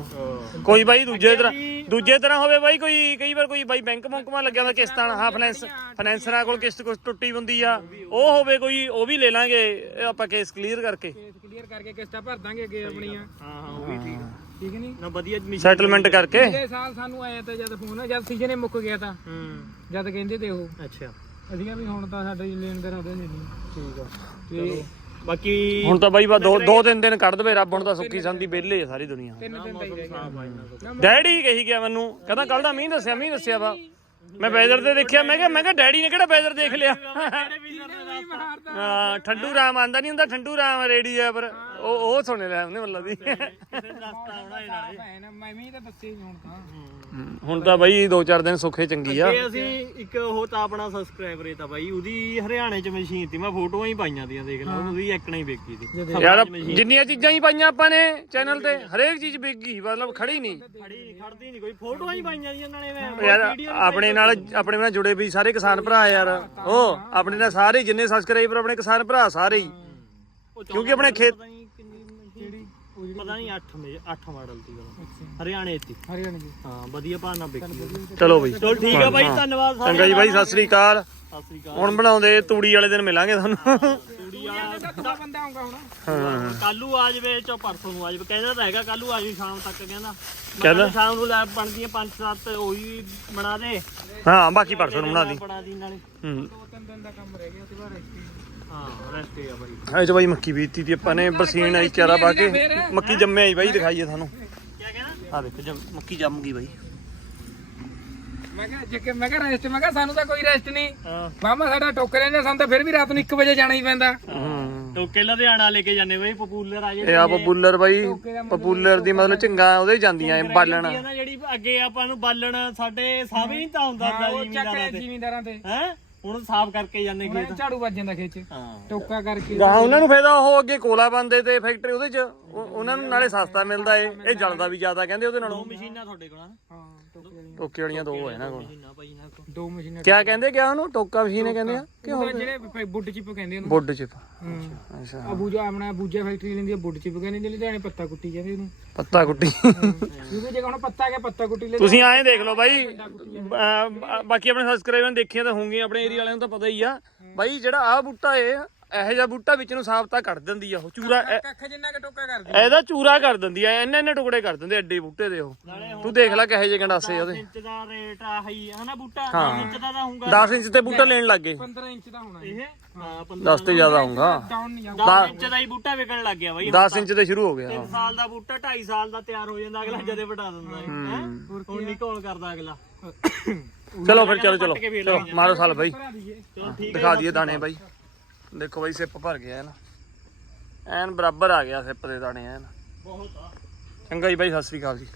ਕੋਈ ਬਾਈ ਦੂਜੇ ਤਰ੍ਹਾਂ ਦੂਜੇ ਤਰ੍ਹਾਂ ਹੋਵੇ ਬਾਈ ਕੋਈ ਕਈ ਵਾਰ ਕੋਈ ਬਾਈ ਬੈਂਕ ਬੁੰਕਮਾ ਲੱਗਿਆ ਹੁੰਦਾ ਕਿਸ਼ਤਾਂ ਹਾਂ ਫਾਈਨੈਂਸ ਫਾਈਨੈਂਸਰਾਂ ਕੋਲ ਕਿਸ਼ਤ ਕੁਛ ਟੁੱਟੀ ਹੁੰਦੀ ਆ। ਉਹ ਹੋਵੇ ਕੋਈ ਉਹ ਵੀ ਲੈ ਲਾਂਗੇ ਇਹ ਆਪਾਂ ਕੇਸ ਕਲੀਅਰ ਕਰਕੇ। ਕੇਸ ਕਲੀਅਰ ਕਰਕੇ ਕਿਸ਼ਤਾਂ ਭਰ ਦਾਂਗੇ ਅੱਗੇ ਆਪਣੀਆਂ। ਹਾਂ ਹਾਂ ਉਹ ਵੀ ਠੀਕ ਆ। ਠੀਕ ਨਹੀਂ ਨਾ ਵਧੀਆ ਮਸ਼ੀਨ ਸੈਟਲਮੈਂਟ ਕਰਕੇ। ਪਿਛਲੇ ਸਾਲ ਸਾਨੂੰ ਆਇਆ ਤਾਂ ਜਦ ਫੋਨ ਜਦ ਸੀਜ਼ਨ ਹੀ ਮੁੱਕ ਗਿਆ ਤਾਂ। ਹੂੰ। ਜਦ ਕਹਿੰਦੇ ਤੇ ਉਹ। ਅੱਛਾ। ਅਸੀਂ ਕਿਹਾ ਵੀ ਹੁਣ ਤਾਂ ਸਾਡੇ ਲੈਣ ਦੇ ਰਹਦੇ ਨਹੀਂ। ਠੀਕ ਆ। ਤੇ ਬਾਕੀ ਹੁਣ ਤਾਂ ਬਾਈ ਬਾ ਦੋ ਦੋ ਤਿੰਨ ਦਿਨ ਕੱਢ ਦਵੇ ਰੱਬ ਹੁਣ ਤਾਂ ਸੁੱਕੀ ਸੰਦੀ ਵਿਹਲੇ ਆ ਸਾਰੀ ਦੁਨੀਆ। ਤਿੰਨ ਦਿਨ ਦਾ ਹੀ ਰਹਿ ਗਿਆ ਡੈਡੀ ਕਹੀ ਗਿਆ ਮੈਨੂੰ ਕਹਿੰਦਾ ਕੱਲ ਦਾ ਮੀਂਹ ਦੱਸਿਆ ਮੀਂਹ ਦੱਸਿਆ ਵਾ। ਮੈਂ ਵੈਦਰ ਤੇ ਦੇਖਿਆ ਮੈਂ ਕਿਹਾ ਮੈਂ ਕਿਹਾ ਡੈਡੀ ਨੇ ਕਿਹੜਾ ਵੈਦਰ ਦੇਖ ਲਿਆ? ਹਾਂ ਠੰਡੂ ਰਾਮ ਆਂਦਾ ਨਹੀਂ ਹੁੰਦਾ ਠੰਡੂ ਰਾਮ ਰੇਡੀ ਆ ਪਰ। ਉਹ ਉਹ ਸੁਣੇ ਲੈ ਉਹਨੇ ਮੱਲਾ ਦੀ। ਰਸਤਾ ਆਉਣਾ ਇਹ ਨਾਲੇ ਭੈਣ ਮੈਂ ਵੀ ਤਾਂ ਦੱਸੇ ਹੀ ਹੁਣ ਤਾਂ। ਹੁਣ ਤਾਂ ਬਾਈ ਦੋ ਚਾਰ ਦਿਨ ਸੁੱਖੇ ਚੰਗੀ ਆ। ਅਸੀਂ ਇੱਕ ਉਹ ਤਾਂ ਆਪਣਾ ਸਬਸਕ੍ਰਾਈਬਰ ਇਹ ਤਾਂ ਬਾਈ ਉਹਦੀ ਹਰਿਆਣੇ ਚ ਮਸ਼ੀਨ ਤੀ ਮੈਂ ਫੋਟੋਆਂ ਹੀ ਪਾਈਆਂ ਦੀਆਂ ਦੇਖ ਲਾ ਉਹਦੀ ਐਕਣਾ ਹੀ ਵੇਖੀ ਤੀ ਯਾਰ ਜਿੰਨੀਆਂ ਚੀਜ਼ਾਂ ਹੀ ਪਾਈਆਂ ਆਪਾਂ ਨੇ ਚੈਨਲ ਤੇ ਹਰੇਕ ਚੀਜ਼ ਵਿਕ ਗਈ ਮਤਲਬ ਖੜੀ ਨਹੀਂ। ਖੜੀ ਨਹੀਂ ਖੜਦੀ ਨਹੀਂ ਕੋਈ। ਫੋਟੋਆਂ ਹੀ ਪਾਈਆਂ ਦੀਆਂ ਨਾਲੇ ਮੈਂ ਯਾਰ ਆਪਣੇ ਨਾਲ ਆਪਣੇ ਨਾਲ ਜੁੜੇ ਵੀ ਸਾਰੇ ਕਿਸਾਨ ਭਰਾ ਯਾਰ। ਉਹ ਆਪਣੇ ਨਾਲ ਸਾਰੇ ਜਿੰਨੇ ਸਬਸਕ੍ਰਾਈਬਰ ਆਪਣੇ ਕਿਸਾਨ ਭਰਾ ਸਾਰੇ ਹੀ। ਕਿਉਂਕਿ ਆਪਣੇ ਖੇਤ ਪਤਾ ਨਹੀਂ ਕਿੰਨੀ ਮਸ਼ੀਨ ਪਤਾ ਨਹੀਂ 8 ਮੇ 8 ਮਾਡਲ ਦੀ ਗੱਲ। ਹਰਿਆਣੇ ਦੀ। ਹਰਿਆਣੇ ਦੀ। ਹਾਂ ਵਧੀਆ ਭਾਅ ਨਾਲ ਵੇਖੀ ਚਲੋ ਬਈ। ਚਲ ਠੀਕ ਆ ਬਾਈ ਧੰਨਵਾਦ ਚੰਗਾ ਜੀ ਬਾਈ ਸਤਿ ਸ੍ਰੀ ਅਕਾਲ। ਸਤਿ ਸ੍ਰੀ ਅਕਾਲ ਹੁਣ ਬਣਾਉਂਦੇ ਤੂੜੀ ਵਾਲੇ ਦਿਨ ਮਿਲਾਂਗੇ ਤੁਹਾਨੂੰ। *laughs* ਤੂੜੀ ਆ ਸੱਤਾ ਬੰਦਾ ਆਉਂਗਾ ਹੁਣ। ਹਾਂ ਕੱਲੂ ਆ ਜਵੇ ਚੋ ਪਰਸੋਂ ਨੂੰ ਆ ਜਵੇ। ਕਹਿੰਦਾ ਤਾਂ ਹੈਗਾ ਕੱਲੂ ਆ ਜੀ ਸ਼ਾਮ ਤੱਕ ਕਹਿੰਦਾ। ਮੈਂ ਕਹਿੰਦਾ? ਕਿਹਾ ਸ਼ਾਮ ਨੂੰ ਲੈ ਬਣਦੀਆਂ 5-7 ਉਹੀ ਬਣਾ ਦੇ। ਹਾਂ ਬਾਕੀ ਪਰਸੋਂ ਨੂੰ ਬਣਾ ਦੀ ਬਣਾ ਦੀ ਨਾਲੇ। ਹੂੰ। ਦੋ ਤਿੰਨ ਦਿਨ ਦਾ ਕੰਮ ਰਹਿ ਗਿਆ ਤੇ ਬਾਅਦ ਰੈਸਟ ਹਾਂ ਰੈਸਟ ਆ ਬਾਈ। ਇਹ ਚ ਬਾਈ ਮੱਕੀ ਬੀਤੀ ਤੀ ਆਪਾਂ ਨੇ ਬਰਸੀਨ ਆਈ ਚਾਰਾ ਪਾ ਕੇ। ਮੱਕੀ ਜੰਮਿਆ ਹੀ ਬਾਈ ਦਿਖਾਈਏ ਤੁਹਾਨੂੰ। ਕੀ ਕਹਿਣਾ? ਆ ਦੇਖੋ ਜੰਮ ਮੱਕੀ ਜੰਮ ਗਈ ਬਾਈ। ਮੈਂ ਕਿਹਾ ਜੇ ਕਿ ਮੈਂ ਕਿਹਾ ਰੈਸਟ ਮੈਂ ਕਿਹਾ ਸਾਨੂੰ ਤਾਂ ਕੋਈ ਰੈਸਟ ਨਹੀਂ। ਹਾਂ। ਮਾਮਾ ਸਾਡਾ ਟੋਕਰੇ ਨੇ ਸਾਨੂੰ ਤਾਂ ਫਿਰ ਵੀ ਰਾਤ ਨੂੰ 1 ਵਜੇ ਜਾਣਾ ਹੀ ਪੈਂਦਾ। ਹੂੰ। ਟੋਕੇ ਲੁਧਿਆਣਾ ਲੈ ਕੇ ਜਾਂਦੇ ਬਾਈ ਪਪੂਲਰ ਆ ਇਹ ਆ ਪਪੂਲਰ ਬਾਈ ਪਪੂਲਰ ਦੀ ਮਤਲਬ ਝਿੰਗਾ ਉਹਦੇ ਜਾਂਦੀਆਂ ਬਾਲਣ। ਜਿਹੜੀ ਜਿਹੜੀ ਅੱਗੇ ਆਪਾਂ ਨੂੰ ਬਾਲਣ ਸਾਡੇ ਸਾਵੇਂ ਨਹੀਂ ਤਾਂ ਹੁੰਦਾ ਹਾਂ, ਜ਼ਿਮੀਂਦਾਰਾਂ ਤੇ। ਹੈ? ਹੁਣ ਸਾਫ਼ ਕਰਕੇ ਜਾਂਦੇ ਖੇਤ। ਝਾੜੂ ਵੱਜ ਜਾਂਦਾ ਖੇਤ 'ਚ। ਹਾਂ। ਟੋਕਾ ਕਰਕੇ। ਗਾਹ ਉਹਨਾਂ ਨੂੰ ਫਾਇਦਾ ਉਹ ਅੱਗੇ ਕੋਲਾ ਬੰਦੇ ਤੇ ਫੈਕਟਰੀ ਉਹਦੇ ਚ। ਉਹ- ਉਹਨਾਂ ਨੂੰ ਨਾਲੇ ਸਸਤਾ ਮਿਲਦਾ ਏ ਇਹ ਜਲਦਾ ਵੀ ਜ਼ਿਆਦਾ ਕਹਿੰਦੇ ਉਹਦੇ ਨਾਲੋਂ। ਮਸ਼ੀਨਾਂ ਤੁਹਾਡੇ ਕੋਲ ਆ ਨਾ? ਹਾਂ ਟੋਕੇ ਵਾਲੀਆਂ। ਟੋਕੇ ਵਾਲੀਆਂ ਦੋ ਆ ਇਹਨਾਂ ਕੋਲ। ਮਸ਼ੀਨਾਂ ਭਾਈ ਨਾ ਕੋਲ। ਦੋ ਮਸ਼ੀਨਾਂ ਕਿਆ ਕਹਿੰਦੇ ਕਿਆ ਉਹਨੂੰ? ਟੋਕਾ ਮਸ਼ੀਨ ਕਹਿੰਦੇ ਆ? ਕਿ ਉਹ ਜਿਹੜੇ ਬੁੱਡ ਚਿਪ ਕਹਿੰਦੇ ਉਹਨੂੰ। Bud chip. ਹੂੰ। ਅੱਛਾ। ਅਬੂਜਾ ਆਪਣਾ ਬੂਜਾ ਫੈਕਟਰੀ ਲੈਂਦੀ ਆ ਬੁੱਡ ਚਿਪ ਕਹਿੰਦੇ ਨੇ ਲੁਧਿਆਣੇ ਪੱਤਾ ਕੁੱਟੀ ਕਹਿੰਦੇ ਉਹਨੂੰ। ਪੱਤਾ ਕੁੱਟੀ। ਕਿਉਂਕਿ ਜੇ ਹੁਣ ਪੱਤਾ ਕੇ ਪੱਤਾ ਕੁੱਟੀ ਲੈ ਤੁਸੀਂ ਐਂ ਦੇਖ ਲਓ ਬਾਈ ਅਹ ਬਾਕੀ ਆਪਣੇ ਸਬਸਕ੍ਰਾਈਬਰ ਦੇਖੀਆਂ ਤਾਂ ਹੋਣਗੀਆਂ ਆਪਣੇ ਏਰੀਆ ਵਾਲਿਆਂ ਨੂੰ ਤਾਂ ਪਤਾ ਹੀ ਆ। ਬਾਈ ਜਿਹੜਾ ਆ ਬੂਟਾ ਏ ਇਹੋ ਜਿਹਾ ਬੂਟਾ ਵਿੱਚ ਨੂੰ ਸਾਫਤਾ ਕੱਢ ਦਿੰਦੀ ਆ ਉਹ ਚੂਰਾ ਇਹ- ਕੱਖ ਜਿੰਨਾ ਕਿ ਟੋਕਾ ਕਰਦੀ ਇਹਦਾ ਚੂਰਾ ਕਰ ਦਿੰਦੀ ਆ ਇੰਨੇ ਇੰਨੇ ਟੁਕੜੇ ਕਰ ਦਿੰਦੇ ਐਡੇ ਬੂਟੇ ਦੇ ਉਹ। ਤੂੰ ਦੇਖ ਲੈ ਕਿਹੋ ਜਿਹੇ ਗੰਡਾਸੇ ਉਹਦੇ। ਇੰਚ ਦਾ ਰੇਟ ਆ ਹੀ ਹਨਾ ਬੂਟਾ? ਹਾਂ। 10 ਇੰਚ ਦਾ ਤਾਂ ਹੋਊਗਾ। 10 ਇੰਚ ਤੇ ਬੂਟਾ ਲੈਣ ਲੱਗ ਗਏ। 15 ਇੰਚ ਦਾ ਹੋਣਾ ਇਹ? ਹਾਂ 10 ਤੇ ਜ਼ਿਆਦਾ ਹੋਊਗਾ। ਡਾਊਨ ਨਹੀਂ ਜਾਊਗਾ 10 ਇੰਚ ਦਾ ਹੀ ਬੂਟਾ ਵਿਕਣ ਲੱਗ ਗਿਆ ਬਾਈ 10 ਇੰਚ ਤੇ ਸ਼ੁਰੂ ਹੋ ਗਿਆ। 3 ਸਾਲ ਦਾ ਬੂਟਾ 2.5 ਸਾਲ ਦਾ ਤਿਆਰ ਹੋ ਜਾਂਦਾ ਅਗਲਾ ਜਦੇ ਵਟਾ ਦਿੰਦਾ ਹੈ। ਹੈਂ? ਹੁਣ ਨਹੀਂ ਕੌਣ ਕਰਦਾ ਅਗਲਾ। ਚਲੋ ਫਿਰ ਚਲੋ ਚਲੋ। ਮਾਰੋ ਸਾਲ ਬਾਈ। ਚਲੋ ਠੀਕ ਦਿਖਾ ਦਈਏ ਦਾਣੇ ਬਾਈ। ਦੇਖੋ ਬਾਈ ਸਿੱਪ ਭਰ ਗਿਆ ਐਨ। ਐਨ ਬਰਾਬਰ ਆ ਗਿਆ ਸਿੱਪ ਦੇ ਦਾਣੇ ਐਨ। ਬਹੁਤ ਆ। ਚੰਗਾ ਜੀ ਬਾਈ ਸਤਿ ਸ੍ਰੀ ਅਕਾਲ ਜੀ।